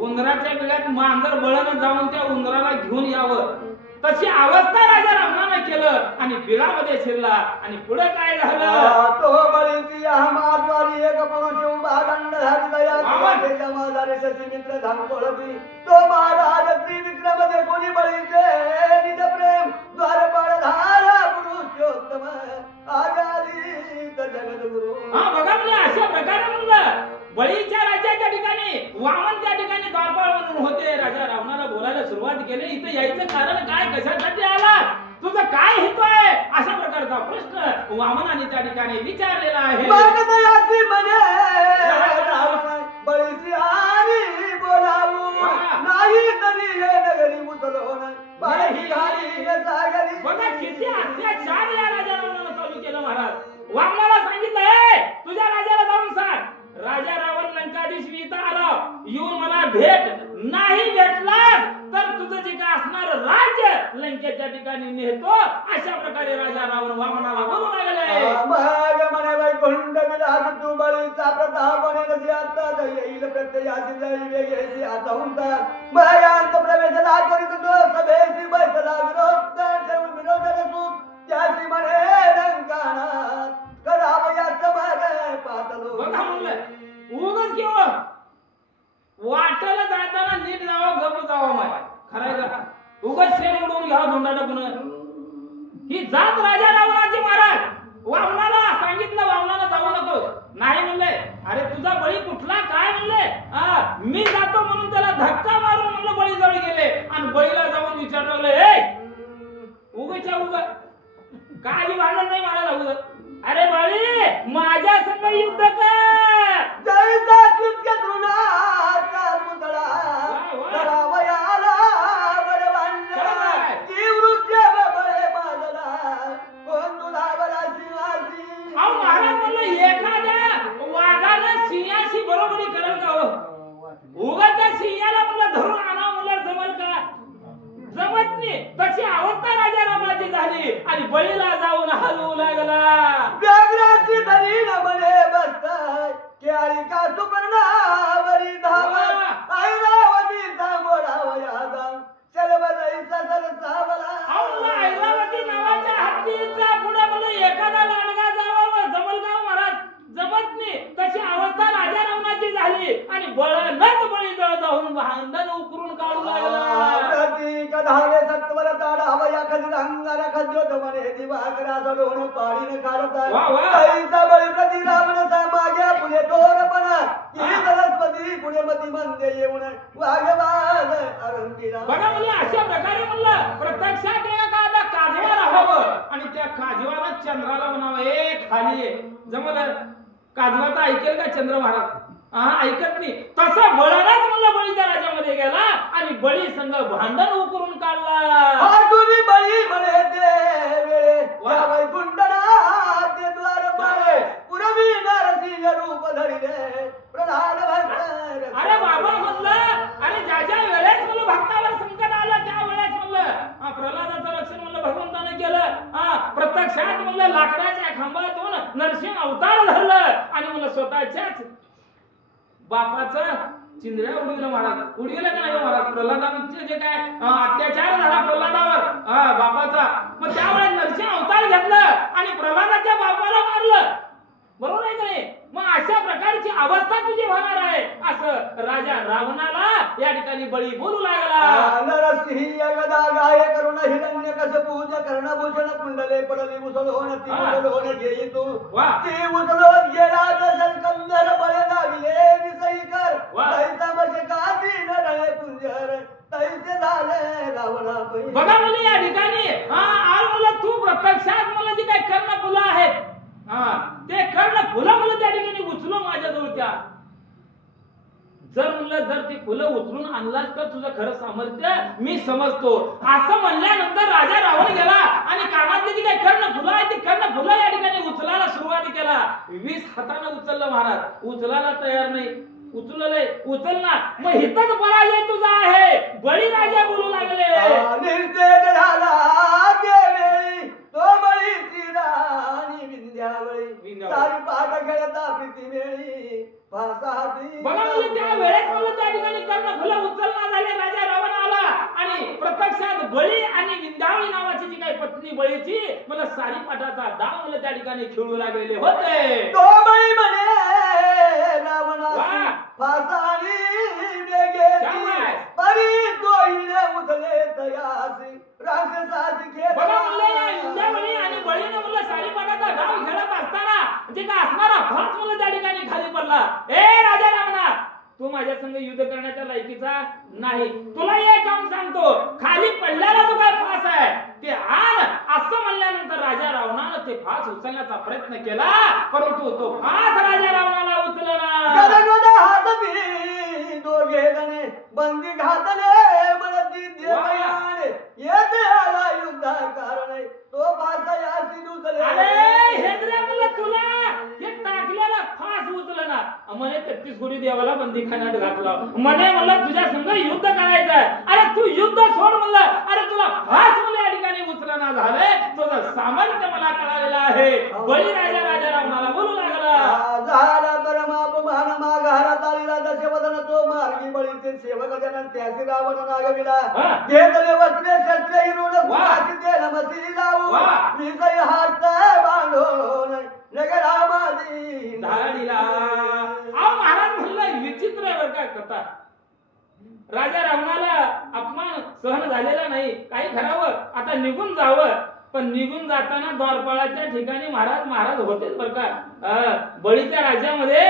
उंदराच्या बिळात मांजर बळण जाऊन त्या उंदराला घेऊन यावं तशी अवस्था राजा रावणानं केलं आणि बिळामध्ये शिरला. आणि पुढे काय झालं? तो बळीची महाद्वारी एक पुरुष उभा दंडधारी दया माझारे शशी मित्र धाम पळती तो महाराज त्रिविक्रम दे कोणी बळीचे निज प्रेम द्वारपाळ धारा पुरुषोत्तम आजादी जगद्गुरु. बघा म्हणजे अशा प्रकारे म्हणलं बळीच्या राज्याच्या ठिकाणी वामन त्या ठिकाणी द्वारपाळ म्हणून होते. राजा रावणाला बोलायला सुरुवात केली. इथं यायचं कारण काय? कशासाठी आला? तुझं काय हेतू आहे? अशा प्रकारचा प्रश्न वामनाने त्या ठिकाणी विचारलेला आहे. बळीची आणि बोलावू नाही तरी हे नगरी उतरलो नाही सागरी. बघा किती अत्याचार या राजा रावणानं चालू केलं महाराज. वामनाला सांगितलं तुझ्या राजाला जाऊन सांग राजा रावण लंकाधीश इथं आला. येऊन मला भेट. नाही भेटलास तर तुझं जे काय असणार राज्य लंकेच्या ठिकाणी नेतो. अशा प्रकारे राजा रावण वामनाला बोलू लागले. मग म्हणे वैकुंठ विलास तू बळीचा प्रताप म्हणे आता येईल प्रत्ययाची जाई वेगळी आता हुंता मग अंत प्रवेशला करीत तो सभेची बैसला विरोध ठेवून विरोधाने सूत त्याची म्हणे रंकाणात करावं या समारे पातलो. बघा म्हणलं उगाच किंवा वाटेला जाताना नीट जावं गप जावं माय. खरंय का? उगाच शेण उडवून घ्यावं भांडण कोण ही जात राजा रावणाची महाराज वामनाला सांगितलं वामनाला जाऊ नको नाही म्हणले अरे तुझा बळी कुठला काय म्हणले मी जातो म्हणून त्याला धक्का मारून म्हणलं बळी जवळ गेले आणि बळीला जाऊन विचार लागले उगच्या उग काही भांडण नाही मला जाऊ अरे बळी माझ्या संग युद्ध कर जैसा तुझ्या तृणाचा पुतळा धरावयाला बडवांना तीव्रच्या बळे बाजला कोण तुझावला सिंहासी अहो महाराज म्हणलं एखाद्या वाघाला सिंहाशी बरोबरी करेल का हो उगा त्या सिंहाला म्हणलं धरून आणा म्हणलं जमल का जमत नाही तशी अवस्था राजा रामाची झाली आणि बळीला जाऊन हलवू लागला व्याघ्राची धरी न म्हणे बसताय केळी का सुपर्णावरी धावा ऐरावतीचा मोडावयादा चल बजाईचा सरसावला ऐरावती नावाच्या हत्तीचा पुढे मला एखादा लांडगा जावा जमल का महाराज जमत नाही तशी अवस्था राजा रामाची झाली आणि बळनच बळी जवळ जाऊन भांडण उकरून काढू लागला प्रतीक धावे सत्वर ताडावया खजर अंगारा खद्योत म्हणे दिवाकरा सडवून पाडीन काढता कैसा बळी प्रति रावणचा माग्या पुढे तोरपणा की सरस्वती पुढे मती मंदे येऊन वाघवाद अरंगीरा बघा म्हणजे अशा प्रकारे म्हणलं प्रत्यक्षात एखादा काजवा राहावं आणि त्या काजवाला चंद्राला म्हणावं खाली जमलं काजवाचा ऐकेल का चंद्र महाराज ऐकत नाही तसा बळालाच म्हणलं बळीच्या राजामध्ये गेला आणि बळी संघ भांडण उकरून काढला तुझी बळी म्हणे ते वेळे या वैकुंठना ते द्वार पाळे पुरवी नरसिंह रूप धरिले प्रधान भक्त अरे बाबा म्हणलं अरे ज्या ज्या वेळेस म्हणलं भक्तावर संकट आलं त्या वेळेस म्हणलं प्रल्हादाचं रक्षण म्हणलं भगवंताने केलं प्रत्यक्षात म्हणलं लाकडाच्या खांबातून नरसिंह अवतार धरलं आणि म्हणलं स्वतःच्याच बापाचं चिंद्र्या उडविलं महाराज उडविलं का नाही महाराज प्रल्हादांचे जे काय अत्याचार झाला प्रल्हादावर बापाचा मग त्यावेळेस नरसिंह अवतार घेतलं आणि प्रल्हादाच्या बापाला मारलं बरोबर आहे का नाही मग अशा प्रकारची अवस्था तुझी होणार आहे असं राजा रावणाला या ठिकाणी बळी बोलू लागला नरसिंह गदा गाय करुण हिरण्य कसपूज कर्णभूषण कुंडले पडली मुसलोन ती मुसलोन घेई तू ती मुसलोन गेला दशल कंदर बळे लागले विसई कर तैसा मशकाती नडळे कुंजर तैसे झाले रावणा बघा म्हणजे या ठिकाणी आज मला तू प्रत्यक्षात मला जी काही कर्ण फुलं आहेत ते कर्ण फुलं मला त्या ठिकाणी उचलो माझ्या जवळच्या जर म्हणलं जर ती फुलं उचलून आणलास तर तुझं खरं सामर्थ्य मी समजतो असं म्हणल्यानंतर राजा रावण गेला आणि कानातली जी काही कर्ण फुलं आहे ती कर्ण फुलं या ठिकाणी उचलायला सुरुवात केला 20 हाताने उचललं महाराज उचलायला तयार नाही उचलले उचलना मग हितच पराजय तुझा आहे बळी राजा बोलू लागले निर्देश झाला देवेळी तो बळीची राणी विंध्यावळी सारी पाठ खेळता प्रीतीमेळी भासाती बघा म्हणजे त्या वेळेस मला त्या ठिकाणी कर्ण फुलं उचलना झाले राजा रावण आला आणि प्रत्यक्षात बळी आणि विंध्यावळी नावाची जी काही पत्नी बळीची मला सारी पाठाचा डाव मला त्या ठिकाणी खेळू लागलेले होते तो बळी म्हणे रावणासी फासानी वेगेसी परी तोहीने उचले तयासी राक्षसाची खेळ बघा म्हणलं या विंध्यावळी आणि बळीने मला सारी पाठाचा डाव खेळत असताना जे काय असणारा फास मला त्या ठिकाणी खाली पडला राजा रावणा तू माझ्या संग युद्ध करण्याच्या लायकीचा नाही तुला एक काम सांगतो खाली पडलेला जो काय फास आहे ते आण असं म्हणल्यानंतर राजा रावणानं ते फास उचलण्याचा प्रयत्न केला परंतु तो फास राजा रावणाला उचलला गदगद हातती दोघे जणे बंदी घातले म्हणती देवयाने येते आला युद्धा कारण तो फास यासी उचले अरे हेंद्र्या म्हणलं तुला हे टाकलेला फास उचलना म्हणे 33 कोटी देवाला बंदी खाण्यात घातला म्हणे म्हणलं तुझ्या संग युद्ध करायचंय अरे तू युद्ध सोड म्हणलं अरे तुला फास मला या ठिकाणी उचलना झालंय तुझं सामर्थ्य मला कळालेलं आहे बळी राजा रावणाला बोलू लागला झाला परमापमान माघारात आलेला दशवदन तो मार्गी बळीचे सेवक जन त्यासी रावण नागविला घेतले वस्त्रे शस्त्रे हिरून कुणाची ते नमसी लावू विजय हात बांधून नगरामादी धाडीला महाराज म्हणलं विचित्र आहे बरं का कथा राजा रावणाला अपमान सहन झालेला नाही. काही करावं, आता निघून जावं. पण निघून जाताना द्वारपाळाच्या ठिकाणी महाराज होतेच बरं का. बळीच्या राज्यामध्ये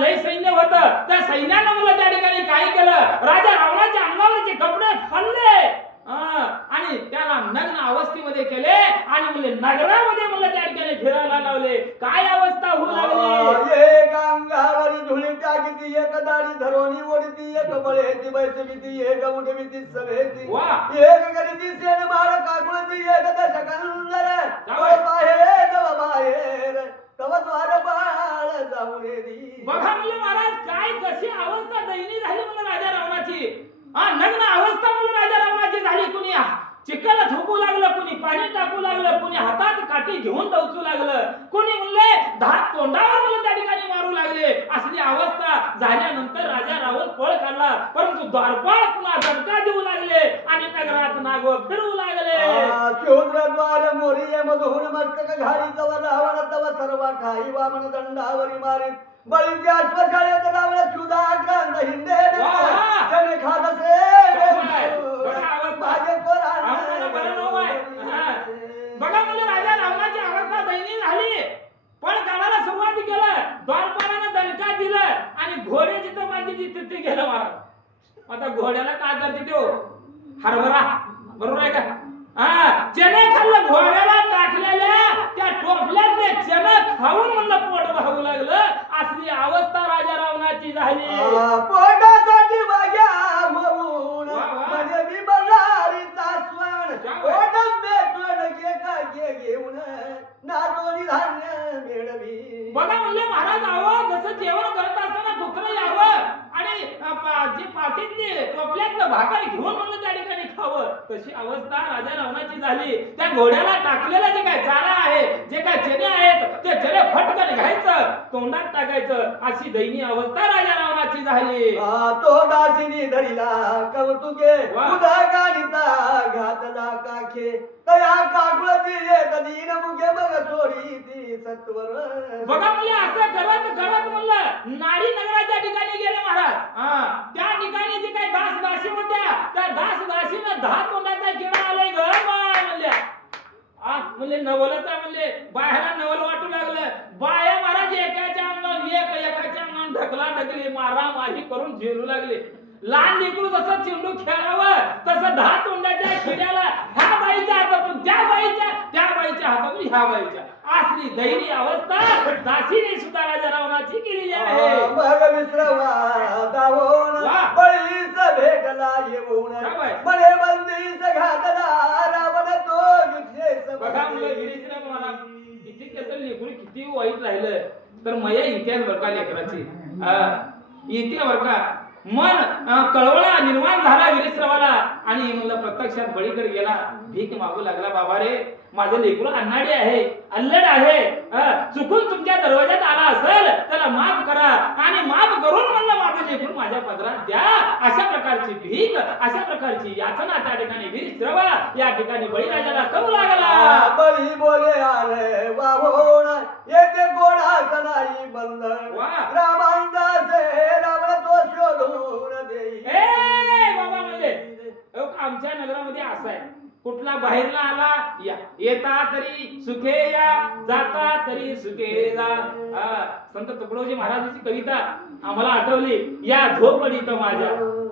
लय सैन्य होतं. त्या सैन्यानं मला त्या ठिकाणी काय केलं, राजा रावणाच्या अंगावरचे कपडे फाडले आणि त्याला नग्न अवस्थेमध्ये केले आणि म्हणले नगरामध्ये मला त्या ठिकाणी फिरायला लावले. काय अवस्था होऊ लागली. एक अंगावरी धुळी टाकीती, एक दाढी धरोनी ओढती, एक बळेची बैसवीती, एक उठवीती सभेती, वाह. एक करीती सेन माळ काकुळती, एक दशकंदर बाहेर जव बाहेर तव द्वार बाळ जाऊन येती. बघा म्हणलं महाराज काय कशी अवस्था दयनीय झाली म्हणलं राजा रावणाची. नग्न अवस्था म्हणलं राजा रावणाची झाली. कुणी चिखल झोपू लागलं, कुणी पाणी टाकू लागलं, कुणी हातात काठी घेऊन टवचू लागलं, कुणी म्हणले धात तोंडावर म्हणलं त्या ठिकाणी मारू लागले. असली अवस्था झाल्यानंतर राजा रावण पळ काढला. परंतु द्वारपाळ पुन्हा दणका देऊ लागले आणि नगरात नागो फिरू लागले. शूद्रद्वार मोरिये मधुन मस्तक घाली, तव रावण तव सर्व काही वामन दंडावरी मारित. बळीच्या अश्वशाळेत रावण क्षुदाक्रांत हिंडे जने खादसे बघा म्हणलं राजा रावणाची अवस्था दयनीय झाली. पण काढायला सुरुवात केलं, द्वारपाळानं दणका दिलं आणि घोडे जिथं पाहिजे तिथे गेलं महाराज. आता घोड्याला काय करते तो हरभरा, बरोबर आहे का. चणे खाल्लं, घोड्याला टाकलेल्या त्या टोपल्यातले चणे खाऊन म्हणलं पोट भागू लागलं. असली अवस्था राजा रावणाची झाली. पोटासाठी वाग्या होऊन म्हणजे मी बल्लारीचा स्वण ओढंबे घे का घेऊन नारोनी धान्य मिळवी. बघा म्हणले महाराज आव जसं जेवण करत असताना कुत्र यावं आणि जे पाठीतली टोपल्यातलं भाकर घेऊन म्हणलं त्या ठिकाणी खावं, तशी अवस्था राजा रावणाची झाली. त्या घोड्याला टाकलेला जे काय चारा आहे, जे काय चणे आहेत, ते चणे फटकन घ्यायचं, तोंडात टाकायचं, अशी दयनीय अवस्था राजा रावणाची झाली. तो दासिनी धरिला कौतुके उदा काढिता घातला काखे, तया काकुळती येत दीन मुखे बघ सोडी ती सत्वर. बघा म्हणले असं करत करत म्हणलं नारी नगराच्या ठिकाणी गेले महाराज. त्या ठिकाणी जे काही दास दासी होत्या, त्या दास दासीनं 10 तोंडाचा किडा आलाय ग म्हणल्या. म्हणले नवलचा म्हणले बाहेर नवल वाटू लागलं. बाया महाराज एकाच्या अंगावर एकाच्या अंगावर ढकला ढकली मारा मारी करून झेलू लागले. लहान लेकरू जसं चेंडू खेळावं तसं 10 तोंडाच्या किड्याला ह्या बाईच्या हातातून त्या बाईच्या हातातून ह्या बाईच्या, असली दयनीय अवस्था दासीने सुद्धा राजा रावणाची केलेली आहे. मग विसरवा दावून बळीच भेटला येऊन म्हणे बंदीच घातला रावण तो विशेष. बघा मुलं गिरीश महाराज किती त्याचं लेकरू किती वाईट राहिलं तर मया इतिहास बरका लेकराची इतिहास बरका. मन कळवळा निर्माण झाला वीरश्रवाला आणि म्हणलं प्रत्यक्षात बळीकडे गेला, भीक मागू लागला. बाबा रे माझं लेकरू अन्नाडी आहे, अल्लड आहे, चुकून तुमच्या दरवाजात आला असेल त्याला माफ करा आणि माफ करून म्हणलं माझं लेकरू माझ्या पदरात द्या. अशा प्रकारची भीक, अशा प्रकारची याचना त्या ठिकाणी वीरश्रवा या ठिकाणी बळीराजाला करू लागला. बळी बोले आले वाहून येते गोडा सनाई बंधन रामांदासे रावण तो शोधून देई. बाबा म्हणले आमच्या नगरामध्ये असं आहे, कुठला बाहेरला आला या, येता तरी सुखे या, जाता तरी सुखे जा. संत तुकडोजी महाराजांची कविता आम्हाला आठवली. या झोपडीत माझ्या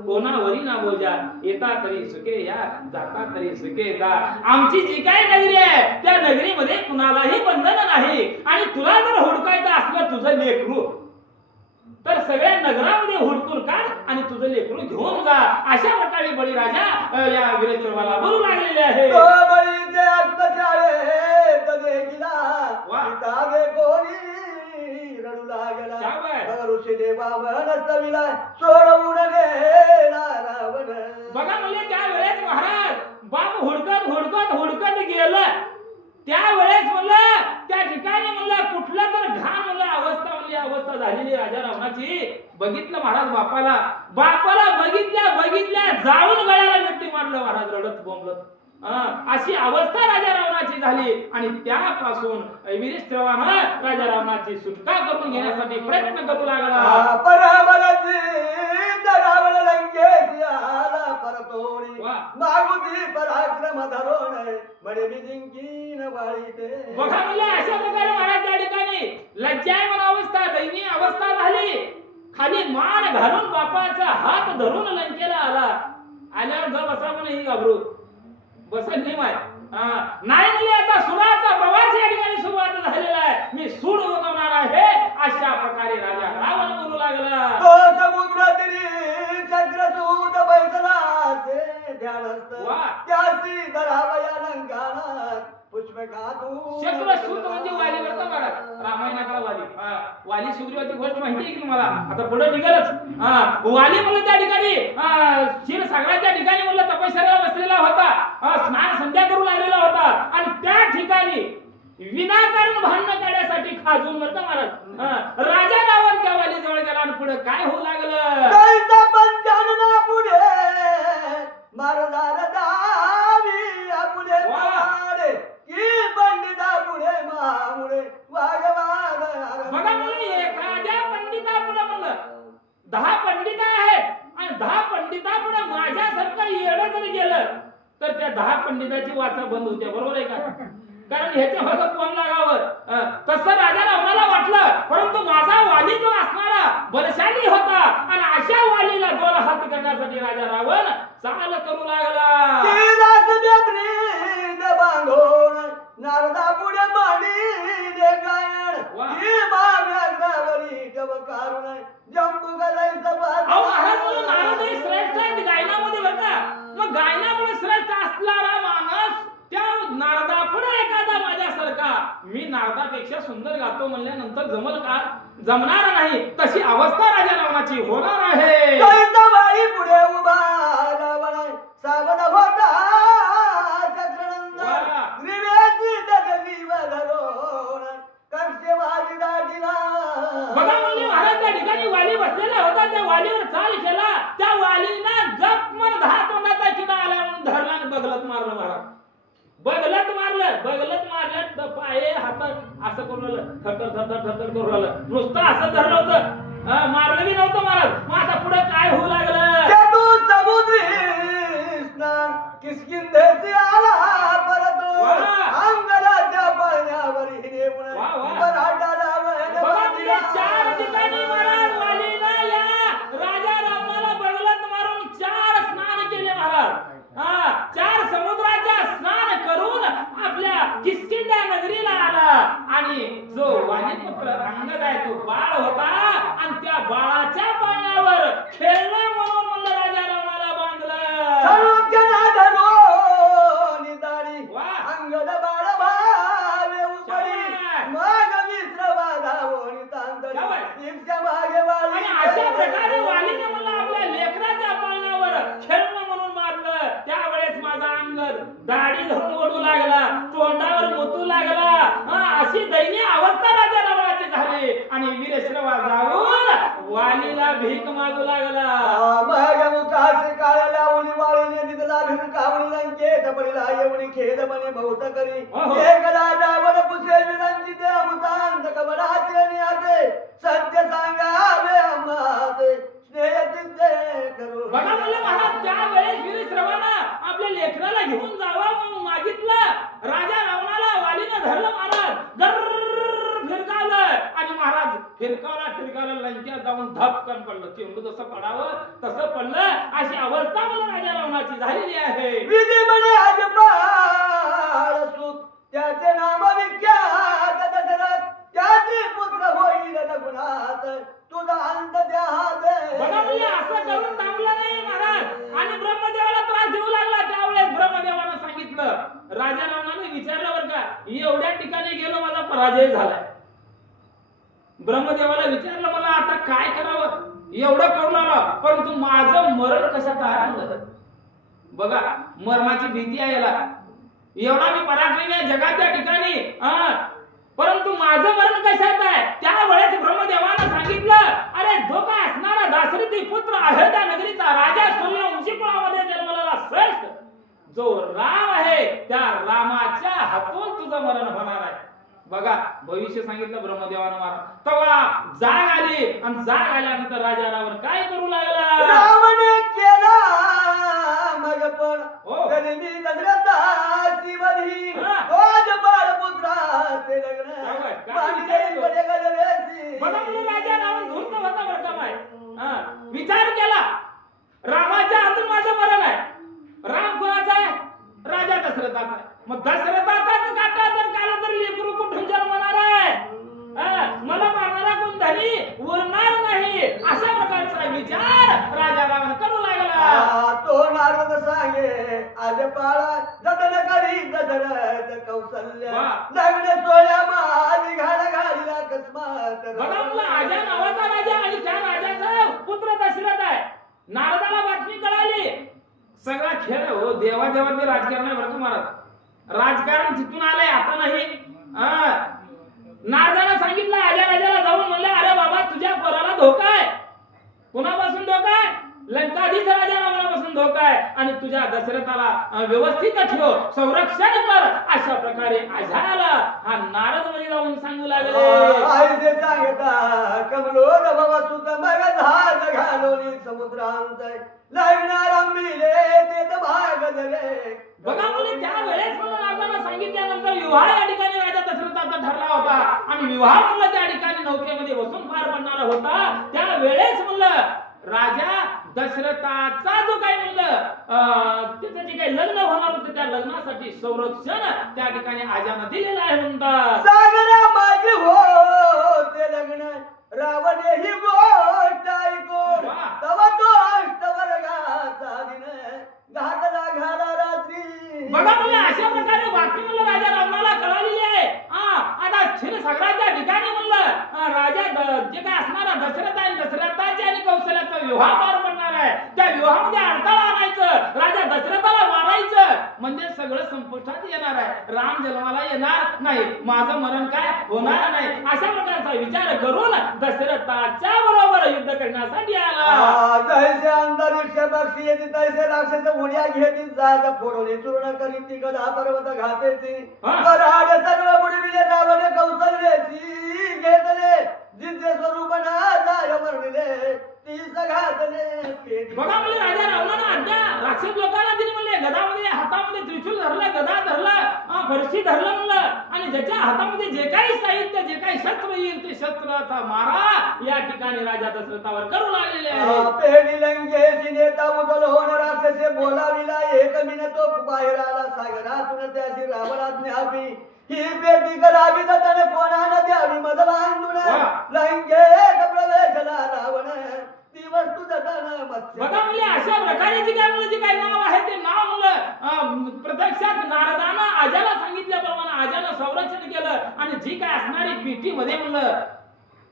कोणावरी ना बोजा, येता तरी सुखे या, जाता तरी सुखे जा. आमची जी काय नगरी आहे त्या नगरीमध्ये कुणालाही बंधन नाही आणि तुला जर हुडकायचं असलं तुझं लेकरू तर सगळ्या नगरामध्ये हुडकून काढ आणि तुझं लेकरू घेऊन जा. अशा प्रकारे बळीराजा या वीरश्रवाला बोलू लागलेले आहे. बळीचे आत्मशाळेत देखिला तागे कोणी रडू लागला. ऋषी देवा मनस्तविला सोडवून नेला रावण. बघा म्हणले त्यावेळेस महाराज बाप हुडकत हुडकत हुडकत गेलं. त्यावेळेस म्हणलं त्या ठिकाणी म्हणलं कुठला तर घाण म्हणलं अवस्था म्हणली अवस्था झालेली राजा रावणाची. बघितलं महाराज बापाला बघितल्या जाऊन गळ्याला मिठी मारलं महाराज रडत बोंबलत. अशी अवस्था राजा रावणाची झाली आणि त्यापासून वीरश्रवानं राजा रावणाची सुटका करून घेण्यासाठी प्रयत्न करू लागला. रावण लंके लंकेश आला परतोडी वा. मागुती पराक्रम धरोण म्हणे मी जिंकीन वाळीते. बघा म्हणलं अशा प्रकारे महाराज त्या ठिकाणी लज्जायमान अवस्था दयनीय अवस्था झाली. खाली मान घालून बापाचा हात धरून लंकेला आला. आल्यावर ग बसा पण ही घाबरू बसल नाही माय. नाही म्हणले आता सुराचा प्रवास या ठिकाणी सुरुवात झालेला आहे. मी सूड उगवणार आहे अशा प्रकारे राजा रावण बोलू लागला. तो समुद्र तिरी चक्रसूत बैसला से ध्यानस्थ वा. त्यासी धरावया लंकानात पुष्पकातून चक्रसूत म्हणजे वाली बरं महाराज रामायणातला वाली. वाली सुग्रीवाची गोष्ट माहिती आहे की तुम्हाला. आता पुढे निघालच. वाली म्हणलं त्या ठिकाणी क्षीरसागराच्या ठिकाणी म्हणलं तपश्चर्याला बसलेला होता. स्नान संध्या करू लागलेला होता आणि त्या ठिकाणी विनाकारण भांडण काढण्यासाठी खाजून बरं का महाराज राजा रावण त्या वाली जवळ गेला आणि पुढे काय होऊ लागलं. कैसा पंचानना पुढे मारदार दावी आपुढे वा. मारे की पंडिता पुढे मामुळे वागवाद. बघा म्हणलं एखाद्या पंडितापुढे म्हणलं 10 पंडित आहेत आणि 10 पंडितापुढे माझ्यासारखं येडं जर गेलं तर त्या 10 पंडिताची वाचा बंद होते. बरोबर आहे का. कारण ह्याच्या मागे कोण लागावं. तसं राजा रावणाला वाटलं. परंतु माझा वाली जो असणारा बलशाली होता आणि अशा वालीला 2 हात करण्यासाठी राजा रावण चाल करू लागला. बांधून नारदा पुढे मांडी दे गायन वा. ही माव्याग्रावरी जब कारुण जंबू गलय अहो महाराज म्हणून नारद हे श्रेष्ठ आहेत गायनामध्ये बरं का. मग गायनामुळे श्रेष्ठ असणारा माणूस त्या नारदापुढे एखादा माझ्यासारखा मी नारदापेक्षा सुंदर गातो म्हणल्यानंतर जमल का. जमणार नाही. तशी अवस्था राजा रावणाची होणार आहे. बाई पुढे उभा रावण सावध होता चक्रनंद वा. ग्रीवेची दगली वधरोण कंसे वाजी दाटीला. बघा म्हणले महाराज त्या ठिकाणी वाली बसलेला होता. त्या वालीवर चाल केला. त्या वालीनं गप मन 10 तोंडाचा किडा आला म्हणून धरला आणि बगलत मारलं महाराज. बगलत मारलं तर पाये हातात असं करून थर करून राहिलं. नुसतं असं धरलं होतं. मारलं बी नव्हतं महाराज. मग आता पुढे काय होऊ लागलं. चतु समुद्री स्नान किसकिंधेचे आला परत वा. अंगराच्या पाण्यावर हिरे पुणे वा, वा. बराडा रावण बघा म्हणजे 4 ठिकाणी महाराज वालीनं या राजा रावणाला बगलत मारून 4 स्नान केले महाराज. 4 समुद्राच्या स्नान करून आपल्या किष्किंधा नगरीला आला आणि जो वालीपुत्र अंगद आहे तो बाळ होता आणि त्या बाळाच्या पाण्यावर खेळणं म्हणून म्हणलं राजा रावणाला बांधलं. सर्वजना धरो निदाडी वा. अंगद बाळ भावे उपडी छान. मग मित्र बाधावणी तांदळी जावई. इच्छा मागे वाळी. आणि अशा प्रकारे वालीने म्हणलं आपल्या लेकराच्या पाळण्यावर खेळणं म्हणून मारलं. त्यावेळेस माझा अंगद दाढी धरून ओढू लागला. तोंडावर मुतू लागला. अशी दयनीय अवस्था राजा रावणाची झाली आणि वीरश्रवा जाऊन वालीला भीक मागू लागला. मग मुखास काळ्या उली वाळीने निधला भिरकावणी लंकेत पडिला एवढी खेद म्हणे बहुत करी अहो. एकदा रावण पुसे विरंची ते अमुतांत कबडाचे नियाते सत्य सांगावे अम्माते स्नेहचित्ते करू. बघा म्हणलं महाराज त्यावेळेस वीरश्रवानं आपल्या लेकराला घेऊन जावा म्हणून मागितलं. राजा रावणाला वालीनं धरलं महाराज. गर्र फिरकावलं आणि महाराज फिरकावला लंकेत जाऊन धपकन पडलं. चिमरू जसं पडावं तसं पडलं. अशी अवस्था मला राजा रावणाची झालेली आहे. विधी म्हणे अजपाळ सुत त्याचे नाम विख्यात दशरथ त्याचे पुत्र होईल रघुनाथ तुझा अंत त्या बघा म्हणजे असं करून थांबलं नाही महाराज आणि ब्रह्मदेवाला त्रास देऊ लागला. त्यावेळेस ब्रह्मदेवानं सांगितलं. राजा रावणाने विचारलं बरं का एवढ्या ठिकाणी गेलो माझा पराजय झालाय. ब्रह्मदेवाला विचारलं मला आता काय करावं. एवढं करून आलं परंतु माझं मरण कशात आहे. बघा मरणाची भीती आहे याला. एवढा मी पराक्रमी आहे जगाच्या ठिकाणी परंतु माझं मरण कशात आहे. त्यावेळेस ब्रह्मदेवानं सांगितलं अरे धोका असणारा दाशरथी पुत्र अयोध्या नगरीचा राजा सूर्यवंशी कुळामध्ये जन्मलेला श्रेष्ठ जो राम आहे त्या रामाच्या हातून तुझं मरण होणार आहे. बघा भविष्य सांगितलं ब्रह्मदेवानं महाराज. तेव्हा जाग आली आणि जाग आल्यानंतर राजा रावण काय करू लागला? रावणे केला मग पण हो. तरी मी दशरथाची वधी हा. तोच बाळपुत्राचे लग्न काय? काय माझी विचार आई केला? पडे गजरेची. बघा म्हणजे राजा रावण धूर्त होता बरं का माय. विचार केला रामाच्या हातून माझं मरण आहे. राम कोणाचा आहे? राजा दशरथाचा आहे. मग दशरथाचाच काटा जर काला तर लेकरू कुठून जन्मणार आहे? मला मारणारा कोण धनी उरणार नाही. अशा प्रकारचा विचार राजा रावण करू लागला. तो नारद सांगे आज पाळा जतन करी दशरथ कौशल्य वा. लग्न सोळ्या माझी घाला घालीला अकस्मात बघा म्हणलं आजा नावाचा राजा आणि त्या राजाचा पुत्र दशरथ आहे. नारदाला बातमी कळाली. सगळा खेळ हो देवादेवाचे राजकारण आहे बरं का महाराज. राजकारण जिथून आलंय आता नाही. नारदाला सांगितलं आजा राजाला जाऊन म्हणलं अरे बाबा तुझ्या पोराला धोका आहे. कुणापासून धोका आहे? लंकाधीश राजा रावणापासून धोका आहे आणि तुझ्या दशरथाला व्यवस्थित ठेव, संरक्षण कर. अशा प्रकारे आजाला हा नारद मुनी जाऊन सांगू लागले. आईचे सांगता कमलो बाबा सुत मग धार घालोनी समुद्रांत लग्न रंबिले ते तर भाग जले. बघा मुली त्यावेळेस म्हणून नारदाला सांगितल्यानंतर विवाह या ठिकाणी राजा दशरथाचा ठरला होता आणि विवाह म्हणलं त्या ठिकाणी नौकेमध्ये बसून पार पडणारा होता. त्यावेळेस म्हणलं राजा दशरथाचा जो काही म्हणलं त्याचं जे काही लग्न होणार होतं त्या लग्नासाठी संरक्षण त्या ठिकाणी आजानं दिलेलं आहे म्हणतात. सागरा माझे हो ते लग्न रावण ही गोष्ट ऐकून वा. तव तो अष्टवर्गाचा दिन घातला घाला रात्री. बघा मुले अशा प्रकारे बातमी म्हणलं राजा रावणाला कळालेली आहे. आता क्षीरसागराच्या ठिकाणी म्हणलं राजा जे काय असणारा दशरथ आहे दशरथाचे आणि कौशल्याचा विवाह पार पडणार आहे. त्या विवाहामध्ये अडथळा आणायचं, राजा दशरथाला मारायचं म्हणजे सगळं संपुष्टात येणार आहे. राम जन्माला येणार नाही, माझं मरण काय होणार नाही. अशा प्रकारचा विचार करून दशरथाच्या बरोबर युद्ध करण्यासाठी आला. जैसे अंतरिक्ष पक्षी येते तैसे राक्षस उड्या घेती जाग फोडून चूर्ण करी ती गदा पर्वत घातेची वराड सर्व बुडविले रावण कौशल्याची घेतले जिथे स्वरूप ना जाय वर्णिले ती घातले. बघा म्हणजे राजा रावणानं अड्डा राक्षस लोकांना दिली म्हणले. गदामध्ये हातामध्ये त्रिशूल धरलं, गदा धरलं, फरशी धरलं म्हणलं आणि ज्याच्या हातामध्ये जे काही साहित्य जे काही शस्त्र येईल ते शस्त्राचा मारा या ठिकाणी राजा दशरथावर करू लागलेले आहे. पेढी लंकेशी नेता उदल होऊन राक्षसे बोलाविला एक मिनतो बाहेर आला सागरातून त्याशी रावणात न्यावी ही पेटी करावी त्याने कोणाला द्यावी मधला आणून लंकेत प्रवेशला रावण ती वस्तू दताना बघा म्हणजे अशा प्रकारे जी काय म्हणलं जे काही नाव आहे ते नाव म्हणलं प्रत्यक्षात नारदानं आजाला सांगितल्याप्रमाणे आजानं संरक्षण केलं आणि जी काय असणारी पेटीमध्ये म्हणलं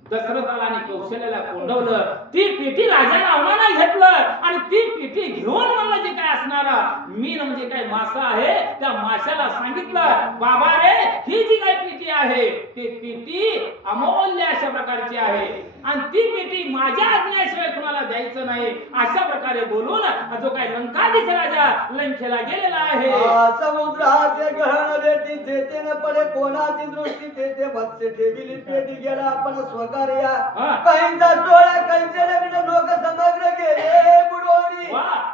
दशरथाला आणि कौशल्याला कोंडवलं. ती पेटी राजा रावणानं घेतलं आणि ती पेटी घेऊन म्हणलं जे काय असणारा मीन म्हणजे काय मासा आहे त्या माशाला सांगितलं बाबा रे ही जी काय पेटी आहे ती पेटी अमूल्य अशा प्रकारची आहे आणि ती पेटी माझ्या आज्ञेशिवाय कुणाला द्यायचं नाही. अशा प्रकारे बोलून जो काय लंकाधीश राजा लंकेला गेलेला आहे. समुद्राचे गहन बेटी जेते न पडे कोणाची दृष्टी तेथे मत्स्य ठेविली पेटी गेला आपण स्वकार्या काहींचा सोळा काहींचे लग्न लोक समग्र गेले बुडोनी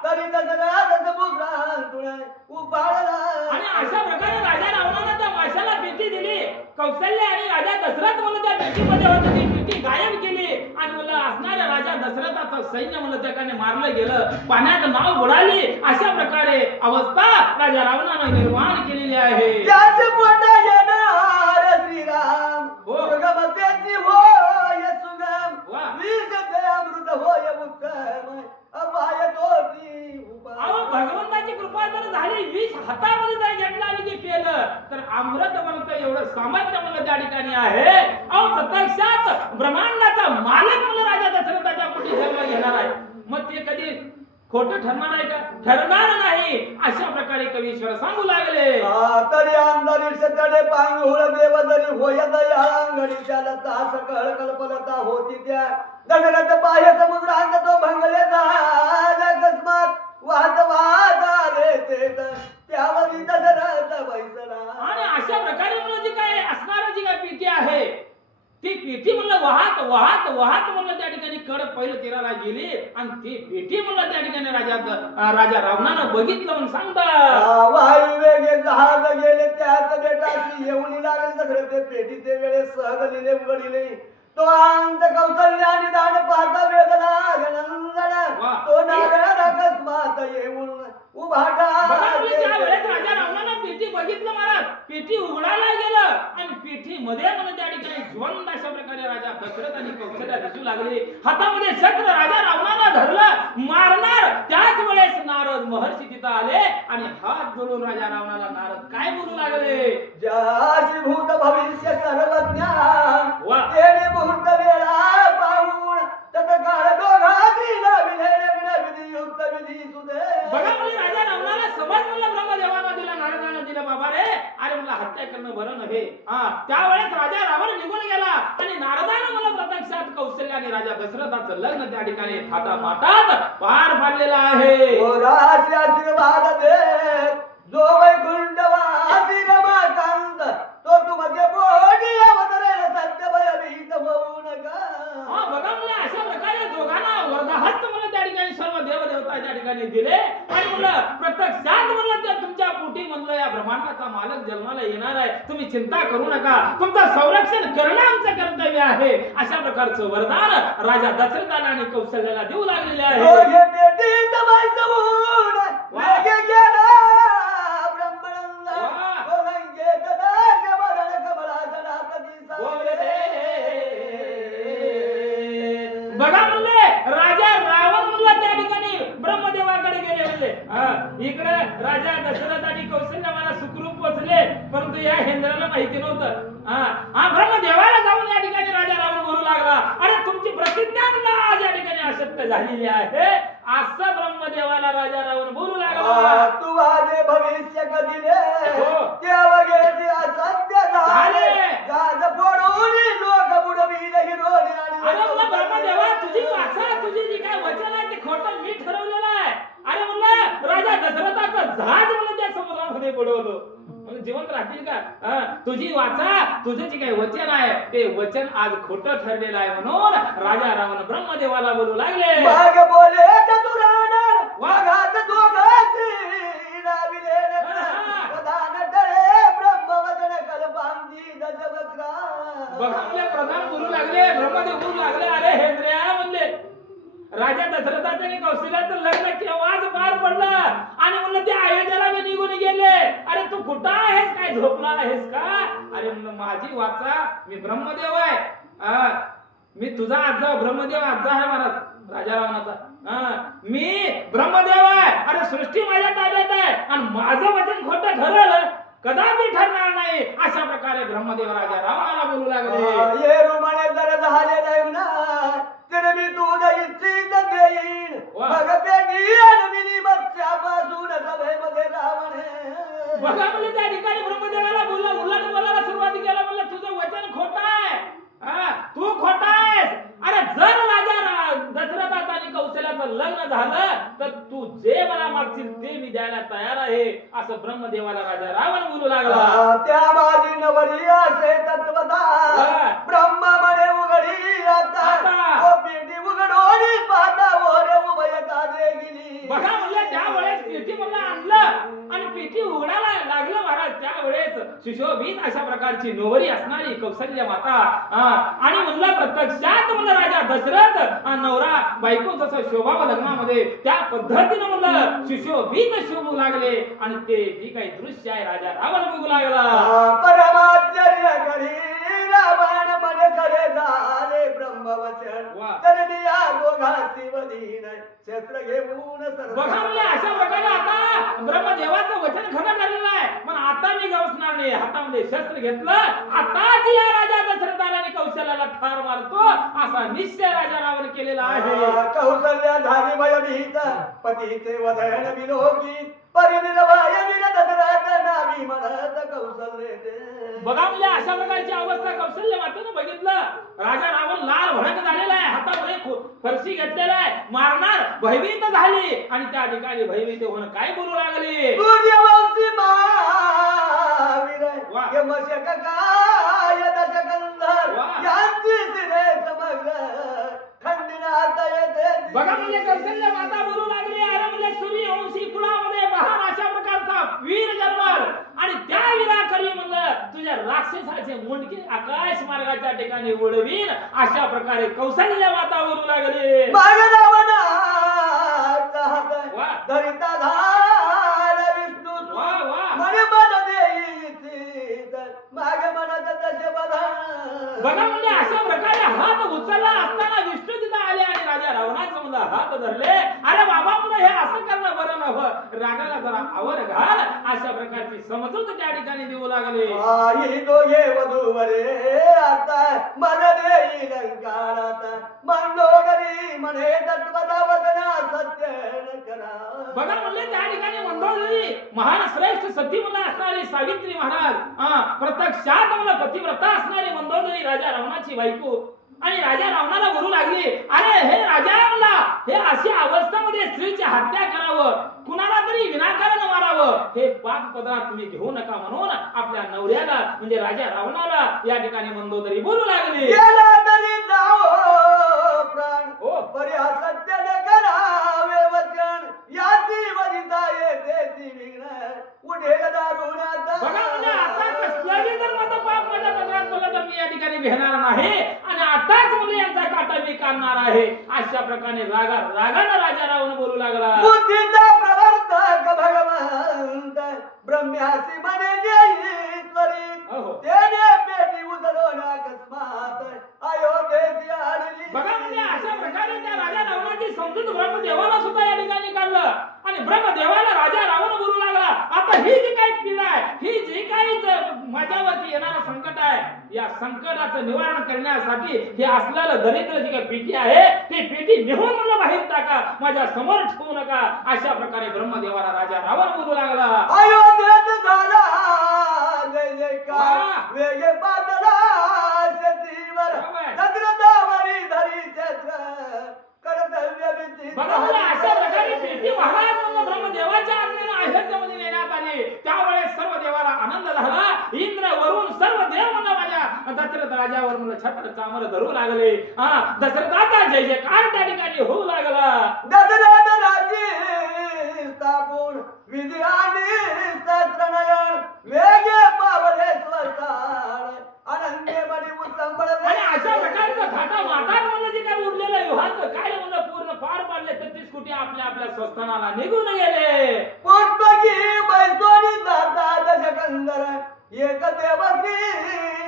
तरी दशरथ समुद्रातून उपाळला. आणि अशा प्रकारे राजा रावणानं त्या माशाला पेटी दिली. कौशल्य आणि राजा दशरथ म्हणून त्या पेटीमध्ये होतं ती पेटी गायब केली आणि मला असणाऱ्या राजा दशरथाचं सैन्य म्हणून त्या ठिकाणी मारलं गेलं, पाण्यात नाव बुडाली. अशा प्रकारे अवस्था राजा रावणानं निर्माण केलेली आहे. त्याचे पोटा येणार श्रीराम दुर्गमतेची होय सुगम विष ते अमृत होय उत्तम अपाय तोटी उपाय. भगवंताची कृपा जर झाली विष हातामध्ये जर घेतलं आणि ते केलं तर अमृत बनतं एवढं सामर्थ्य मला त्या ठिकाणी आहे. प्रत्यक्षात ब्रह्मांडाचा मालक म्हणून राजा दशरथाच्या पोटी जन्म घेणार आहे. मग ते कधी खोटं ठरणार आहे का? ठरणार नाही. अशा प्रकारे कवीश्वर सांगू लागले. तरी अंतरिक्ष चढे पांगुळ देव जरी होय दयाळंगडी त्याला तास कळ कल्पलता होती त्या दशरथ बाह्य समुद्रांत तो भंगले अकस्मात वाद वाद आले ते त्यावरी दशरथ बैसला. आणि अशा प्रकारे जी काय असणारं जी काय पेटी म्हणलं वाहत वाहत वाहत म्हणलं त्या ठिकाणी कड पहिलं तीराला गेली आणि ती पेटी म्हणलं त्या ठिकाणी राजा रावणानं बघितलं म्हणून सांगतात वायू वेगे जहाज गेले त्याच बेटाशी येऊन लागले सगळे ते पेटी ते वेळे सहगलीले उघडिले तो अंत कौशल्य आणि दान पाहता वेदना गणंगण तो नागरा अकस्मात येऊन उभाटा त्या वेळेस राजा रावणानं पेटी बघितलं महाराज पेटी उघडायला गेलं आणि पेटी मध्ये म्हणून त्या ठिकाणी ज्वलंत अशा प्रकारे राजा दशरथ आणि कौशल्या दिसू लागले हातामध्ये शस्त्र राजा रावणानं धरलं मारणार त्याच वेळेस नारद महर्षी तिथं आले आणि हात जोडून राजा रावणाला नारद काय बोलू लागले ज्याशी भूत भविष्य सर्वज्ञ वा. तेने मुहूर्त वेळा पाहून तत्काळ दोघांची लाविले विधी युक्त विधी सुदे बघा म्हणजे राजा रावणाला समज म्हणलं ब्रह्मदेवानं दिला नारदानं दिलं बाबा रे अरे मला हत्या करणं बरं नव्हे त्यावेळेस राजा रावण निघून गेला आणि नारदानं मला प्रत्यक्षात कौशल्य आणि राजा दशरथाचं लग्न त्या ठिकाणी थाटामाटात पार पाडलेलं आहे राशी आशीर्वाद दे जो वैकुंठवासी रमाकांत तो तुमचे पोटी अवतरेल सत्य भयभीत होऊ नका बघा म्हणजे अशा प्रकारे दोघांना वरदहस्त म्हणून त्या ठिकाणी सर्व देवदेवता त्या ठिकाणी दिले आणि म्हणलं प्रत्यक्षात म्हणलं ते तुमच्या पोटी म्हणलं या ब्रह्मांडाचा मालक जन्माला येणार आहे तुम्ही चिंता करू नका तुमचं संरक्षण करणं आमचं कर्तव्य आहे अशा प्रकारचं वरदान राजा दशरथाला आणि कौशल्याला देऊ लागलेले आहे दोघे पेटी तमासवून वेगे गेला ब्रह्मानंद ओलंगे तदाच बदन कमलासना कधी सावले बघा म्हणले राजा रावण म्हणला त्या ठिकाणी ब्रह्मदेवाकडे गेले म्हणले इकडे राजा दशरथ आणि कौशल्य मला सुखरूप पोचले परंतु या हेंद्राला माहिती नव्हतं ब्रह्मदेवाला जाऊन या ठिकाणी राजा रावण बोलू लागला अरे तुमची प्रतिज्ञा म्हणलं आज या ठिकाणी असत्य झालेली आहे असं ब्रह्मदेवाला राजा रावण बोलू लागला तू माझे भविष्य कधी रे तेव्हा गेले असत्य झाले गाज पडून लोक बुडविल हिरोने अरे म्हणलं ब्रह्मदेवा तुझी वाचा तुझी जी काय वचन आहे ते खोटं मी ठरवलेलं आहे अरे म्हणलं राजा दशरथाचं जहाज म्हणून त्या समुद्रामध्ये बुडवलं म्हणजे जिवंत राहतील का तुझी वाचा तुझं जे काही वचन आहे ते वचन आज खोटं ठरलेलं आहे म्हणून राजा रावण ब्रह्मदेवाला बोलू लागले माग बोले चतुरानन वाघात दोघांची नाविले प्रधान टळे ब्रह्मवचन कल्पांची दशवक्रा बघा म्हणले प्रधान बोलू लागले ब्रह्मदेव बोलू लागले अरे हेंद्र्या म्हणले राजा दशरथाचं आणि कौशल्याचं लग्न केव्हाच पार पडलं आणि म्हणलं ते अयोध्येला मी निघून गेले अरे तू कुठं आहेस काय झोपला आहेस का अरे म्हणलं माझी वाचा मी ब्रह्मदेव आहे मी तुझा आजा ब्रह्मदेव आजा आहे महाराज राजा रावणाचा मी ब्रह्मदेव आहे अरे सृष्टी माझ्या ताब्यात आहे आणि माझं वचन खोटं ठरलं कदापि ठरणार नाही अशा प्रकारे ब्रह्मदेव राजा रावणाला बोलू लागले ये रुमाने जर झाले लग्न तर मी तुझा इच्छित देईन मग पेटी आणि बच्च्यापासून सभेमध्ये रावण बघा म्हणजे त्या ठिकाणी ब्रह्मदेवाला बोलला उलट बोलायला सुरुवात केला म्हणलं तुझं वचन खोटं आहे तू खोटा आहेस अरे जर राजा दशरथाचं आणि कौशल्याचं लग्न झालं तर तू जे मला मागशील ते मी द्यायला तयार आहे असं ब्रह्मदेवाला राजा रावण बोलू लागला त्या माझी नवरी असे तत्वता ब्रह्मा म्हणे उघडी आता पेटी उघडोनी पाहता ओरे उभयता दे गेली बघा म्हणलं त्यावेळेस पेटी मला आणलं आणि पेटी उघडायला लागलं महाराज त्यावेळेस सुशोभित अशा प्रकारची नवरी असणारी कौशल्य माता आणि म्हणलं प्रत्यक्षात म्हणलं राजा दशरथ नवरा बायको जसं शोभावं लग्नामध्ये त्या पद्धतीनं म्हणलं सुशोभित शोभू लागले आणि ते जी काही दृश्य आहे राजा रावण बघू लागला परमाश्चर्य करी रावण मन खरे झाले ब्रह्मवचन तर या दोघांची वधीन शस्त्र घेऊन बघा म्हणजे अशा प्रकारे आता ब्रह्मदेवाचं वचन खरं ठरलेलं आहे पण आता मी गवसणार नाही हातामध्ये शस्त्र घेतलं आताच या राजा दशरथाला आणि कौशल्याला ठार मारतो असा निश्चय राजा रावण केलेला आहे कौशल्या झाली भयभीत पतीचे वदन विलोकित परिनिर्भय वीर दशरथ नाभी म्हणत कौशल्य बघा म्हणजे अशा प्रकारची अवस्था कौशल्य मातेनं बघितलं राजा रावण लाल भडक झालेला आहे हातामध्ये फरशी घेतलेला आहे मारणार भयभीत झाली आणि त्या ठिकाणी भयभीत होऊन काय बोलू लागले सूर्यवंशी महावीर यमशक काय दशकंधर यांचे सिरे समग्र खंडिनात येते बघा म्हणजे कौशल्य माता बोलू लागली अरे म्हणजे सूर्यवंशी कुळामध्ये महान अशा प्रकारचा वीर जन्माल आणि त्या वीराखरी म्हणलं तुझ्या राक्षसाचे मुंडके आकाश मार्गाच्या ठिकाणी उडवीन अशा प्रकारे कौशल्य माता बोलू लागली माग रावणाचा हात वा धरिता धार विष्णू वा वा म्हणे मन देई माग म्हणत तसे बधान बघा म्हणजे अशा प्रकारे हात उचलला असताना विष्णू तिथं आले आणि राजा रावणाचं म्हणलं हात धरले अरे बाबा म्हणलं हे असं करणं बरं नव्हतं रागाला जरा आवर घाल अशा प्रकारची समजूत त्या ठिकाणी देऊ लागले आई दोघे वधूवरे आता मन देई लंकाळात मंदोदरी म्हणे तत्वता वदना सत्य न करा बघा म्हणले त्या ठिकाणी मंदोदरी महान श्रेष्ठ सती म्हणून असणारी सावित्री महाराज प्रत्यक्षात म्हणलं पतिव्रता असणारी मंदोदरी राजा रावणाची बायको आणि राजा रावणाला बोलू लागली अरे हे राजा म्हणला हे अशी अवस्थेमध्ये स्त्रीची हत्या करावं कुणाला तरी विनाकारण मारावं हे पाप पदरात तुम्ही घेऊ नका म्हणून आपल्या नवऱ्याला म्हणजे राजा रावणाला या ठिकाणी मंदोदरी बोलू लागली गेला तरी जाओ प्राण हो परी असत्य न करावे वचन याची वनिता येते विघ्न उठेल दारुणात बघा म्हणजे आता कसलाही जर माझा पाप माझ्या पदरात बोलला तर मी या ठिकाणी भेटणार नाही आणि आताच मुले यांचा काटा मी काढणार आहे अशा प्रकारे रागानं राजा रावण बोलू लागला बुद्धीचा प्रवर्तक भगवंत ब्रह्म्यासी म्हणे देई त्वरित अहो. त्याने पेटी उचलो ना अकस्मात अयोध्येची आडली बघा म्हणजे अशा प्रकारे त्या राजा रावणाची समजूत ब्रह्मदेवाला सुद्धा या ठिकाणी काढलं आणि ब्रह्मदेवाला राजा रावण बोलू लागला आता ही जी काही पीडा आहे ही जी काही माझ्यावरती येणारा संकट आहे या संकटाचं निवारण करण्यासाठी हे असलेलं दरिद्र जी काही पेटी आहे ती पेटी निघून मला बाहेर टाका माझ्या समोर ठेवू नका अशा प्रकारे ब्रह्मदेवाला राजा रावण बोलू लागला अयोध्येत झाला जय जयकार वाह. वेगे पातला शेतीवर बरोबर. चंद्रतावरी धरी क्षेत्र कर्तव्य भीती बघा म्हणजे अशा प्रकारे पेटी महाराज म्हणून ब्रह्मदेवाच्या आज्ञेने अयोध्येमध्ये नेण्यात आली त्यावेळेस सर्व देवाला आनंद झाला इंद्र वरून सर्व देव म्हणून माझ्या दशरथ राजावर म्हणून छत्र चामर धरू लागले दशरथाचा जय जयकार त्या ठिकाणी होऊ लागला दशरथ राजी स्थापून विधी आणि सहस्त्रनयन वेगे पावले स्वसाळ आनंदे बडी उत्तम आणि अशा प्रकारचं घाटा वाटात म्हणलं जे काय उरलेलं युहाचं काय म्हणलं पूर्ण पार पाडले 33 कोटी आपल्या आपल्या स्वस्थानाला निघून गेले पुष्पकी बैसोनी जाता दशकंदर एक देवकी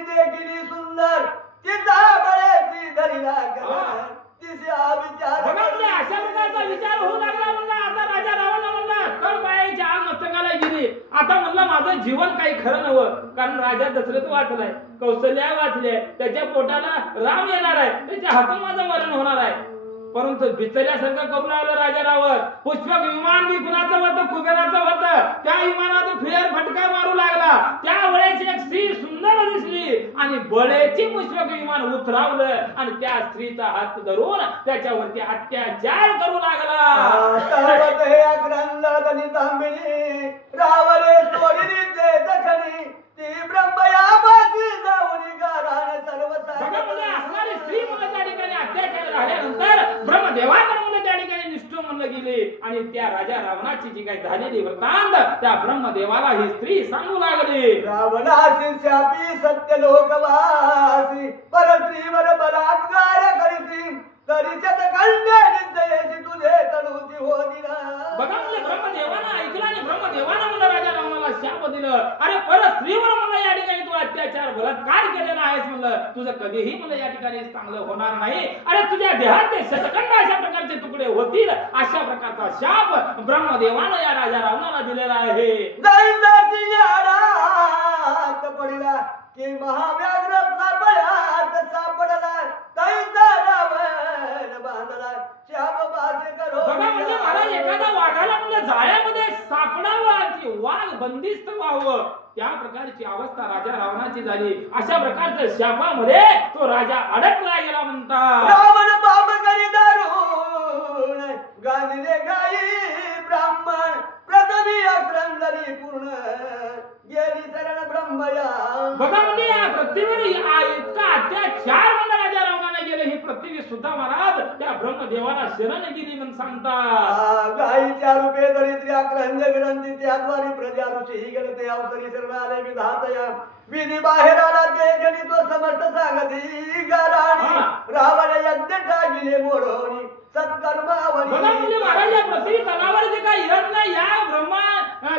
देखिली सुंदर तिचा बळेची धरिला कर तिचा विचार बघा म्हणजे अशा प्रकारचा विचार होऊ लागला म्हणला आता राजा रावण म्हणला तर बायाची आग मस्तकाला गेली आता म्हणलं माझं जीवन काही खरं नव्हतं कारण राजा दशरथ वाचलाय कौशल्या वाचले त्याच्या पोटाला राम येणार आहे त्याच्या हातून माझं मरण होणार आहे परंतु बिचऱ्यासारखं करू लागलं राजा रावण पुष्पक विमान बी कुणाचं होतं कुबेराचं होतं त्या विमानात फेर फटका मारू लागला त्यावेळेस एक स्त्री सुंदर दिसली आणि बळेची पुष्पक विमान उतरावलं आणि त्या स्त्रीचा हात धरून त्याच्यावरती अत्याचार करू लागला तळवत हे अग्रंदनी तांबिनी रावळे सोडली ते दखनी ती ब्रह्मयापाशी जाऊन गाराने सर्व बघा म्हणजे असणारी स्त्री म्हणून त्या ठिकाणी अत्याचार झाल्यानंतर ब्रह्मदेवाकडे म्हणून त्या ठिकाणी निष्ठूर म्हणलं गेले आणि त्या राजा रावणाची जी काही झालेली वृत्तांत त्या ब्रह्मदेवाला ही स्त्री सांगू लागली रावणाशी शापी सत्य लोकवासी परस्त्रीवर बलात्कार करीती तरी कल्याणी जयशी तुझे तनुची हो दिला बघा म्हणजे ब्रह्मदेवानं ऐकलं आणि ब्रह्मदेवानं म्हणलं राजा रावणाला शाप दिलं अरे परत स्त्रीवर म्हणलं या ठिकाणी तू अत्याचार बलात्कार केलेला आहेस म्हणलं तुझं कधीही म्हणलं या ठिकाणी चांगलं होणार नाही अरे तुझ्या देहात ते शतखंड अशा प्रकारचे तुकडे होतील अशा प्रकारचा शाप ब्रह्मदेवानं या राजा रावणाला दिलेला आहे जाईजाची याडात पडला की महाव्याघ्र सापळ्यात सापडला तैसा रावण बांधला शाप बाजे करो बघा म्हणजे महाराज एखादा वाघाला म्हणजे जाळ्यामध्ये सापडावं आणि वाघ बंदिस्त व्हावं त्या प्रकारची अवस्था राजा रावणाची झाली अशा प्रकारच्या शापामध्ये तो राजा अडकला गेला म्हणतात रावण पाप करी दारुण गाजले गाई ब्राह्मण प्रथमी अक्रंदरी पूर्ण गेली शरण ब्रह्मया बघा म्हणजे या पृथ्वीवर इतका अत्याचार म्हणला राजा पृथ्वी सुद्धा महाराज त्या ब्रह्मदेवाला शरण गेली म्हणून सांगतात. गाईच्या रूपे दरिद्री आक्रंद ग्रंथी त्याद्वारे प्रजा ऋषी गणते अवतरी शरण आले विधातया विधी बाहेर आला ते जणी तो समर्थ सांगती गाराणी रावण यज्ञ टागिले मोडवणी सत्कर्मावणी. बघा म्हणजे महाराज या पृथ्वी तलावर जे काय यज्ञ या ब्रह्मा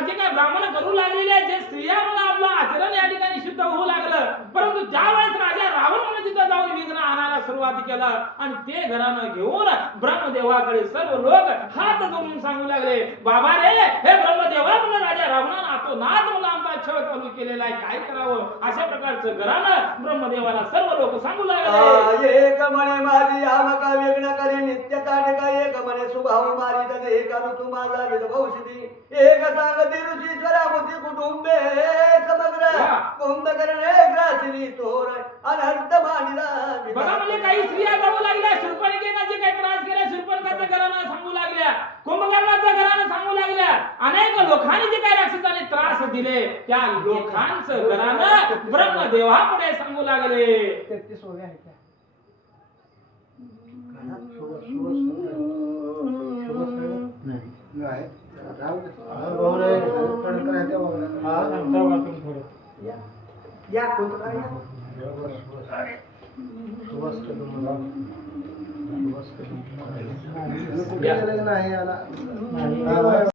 जे काय ब्राह्मण करू लागलेले जे स्त्रिया म्हणून आपलं आचरण या ठिकाणी शुद्ध होऊ लागलं, परंतु ज्यावेळेस राजा रावण म्हणून तिथं जाऊन विघ्न आणायला सुरुवात केलं आणि ते घरानं घेऊन ब्रह्मदेवाकडे सर्व लोक हात जोडून सांगू लागले, बाबा रे हे ब्रह्मदेवा म्हणून राजा रावणानं आतोनात म्हणून आमचा छळ चालू केलेला आहे, काय करावं. अशा प्रकारचं घरानं ब्रह्मदेवाला सर्व लोक सांगू लागले. एक म्हणे माझी आमका वेगळं करी नित्य ताडका एक म्हणे सुभाव मारी तदे एक ऋतू माझा विधभौषधी एक सांगती ऋषीश्वरा मुती कुटुंबे समग्र कुंभ करणे ग्रासिनी तोर अनर्थ मांडला. बघा म्हणजे काही स्त्रिया जाऊ लागल्या, शूर्पणखेनं जे काही त्रास केला शूर्पणखाच्या घरानं सांगू लागल्या, कुंभकर्णाच्या घरानं सांगू लागल्या, अनेक लोकांनी जे काही राक्षसाने त्रास दिले त्या लोकांचं घरानं ब्रह्मदेवापुढे सांगू लागले. या कोणतं नाही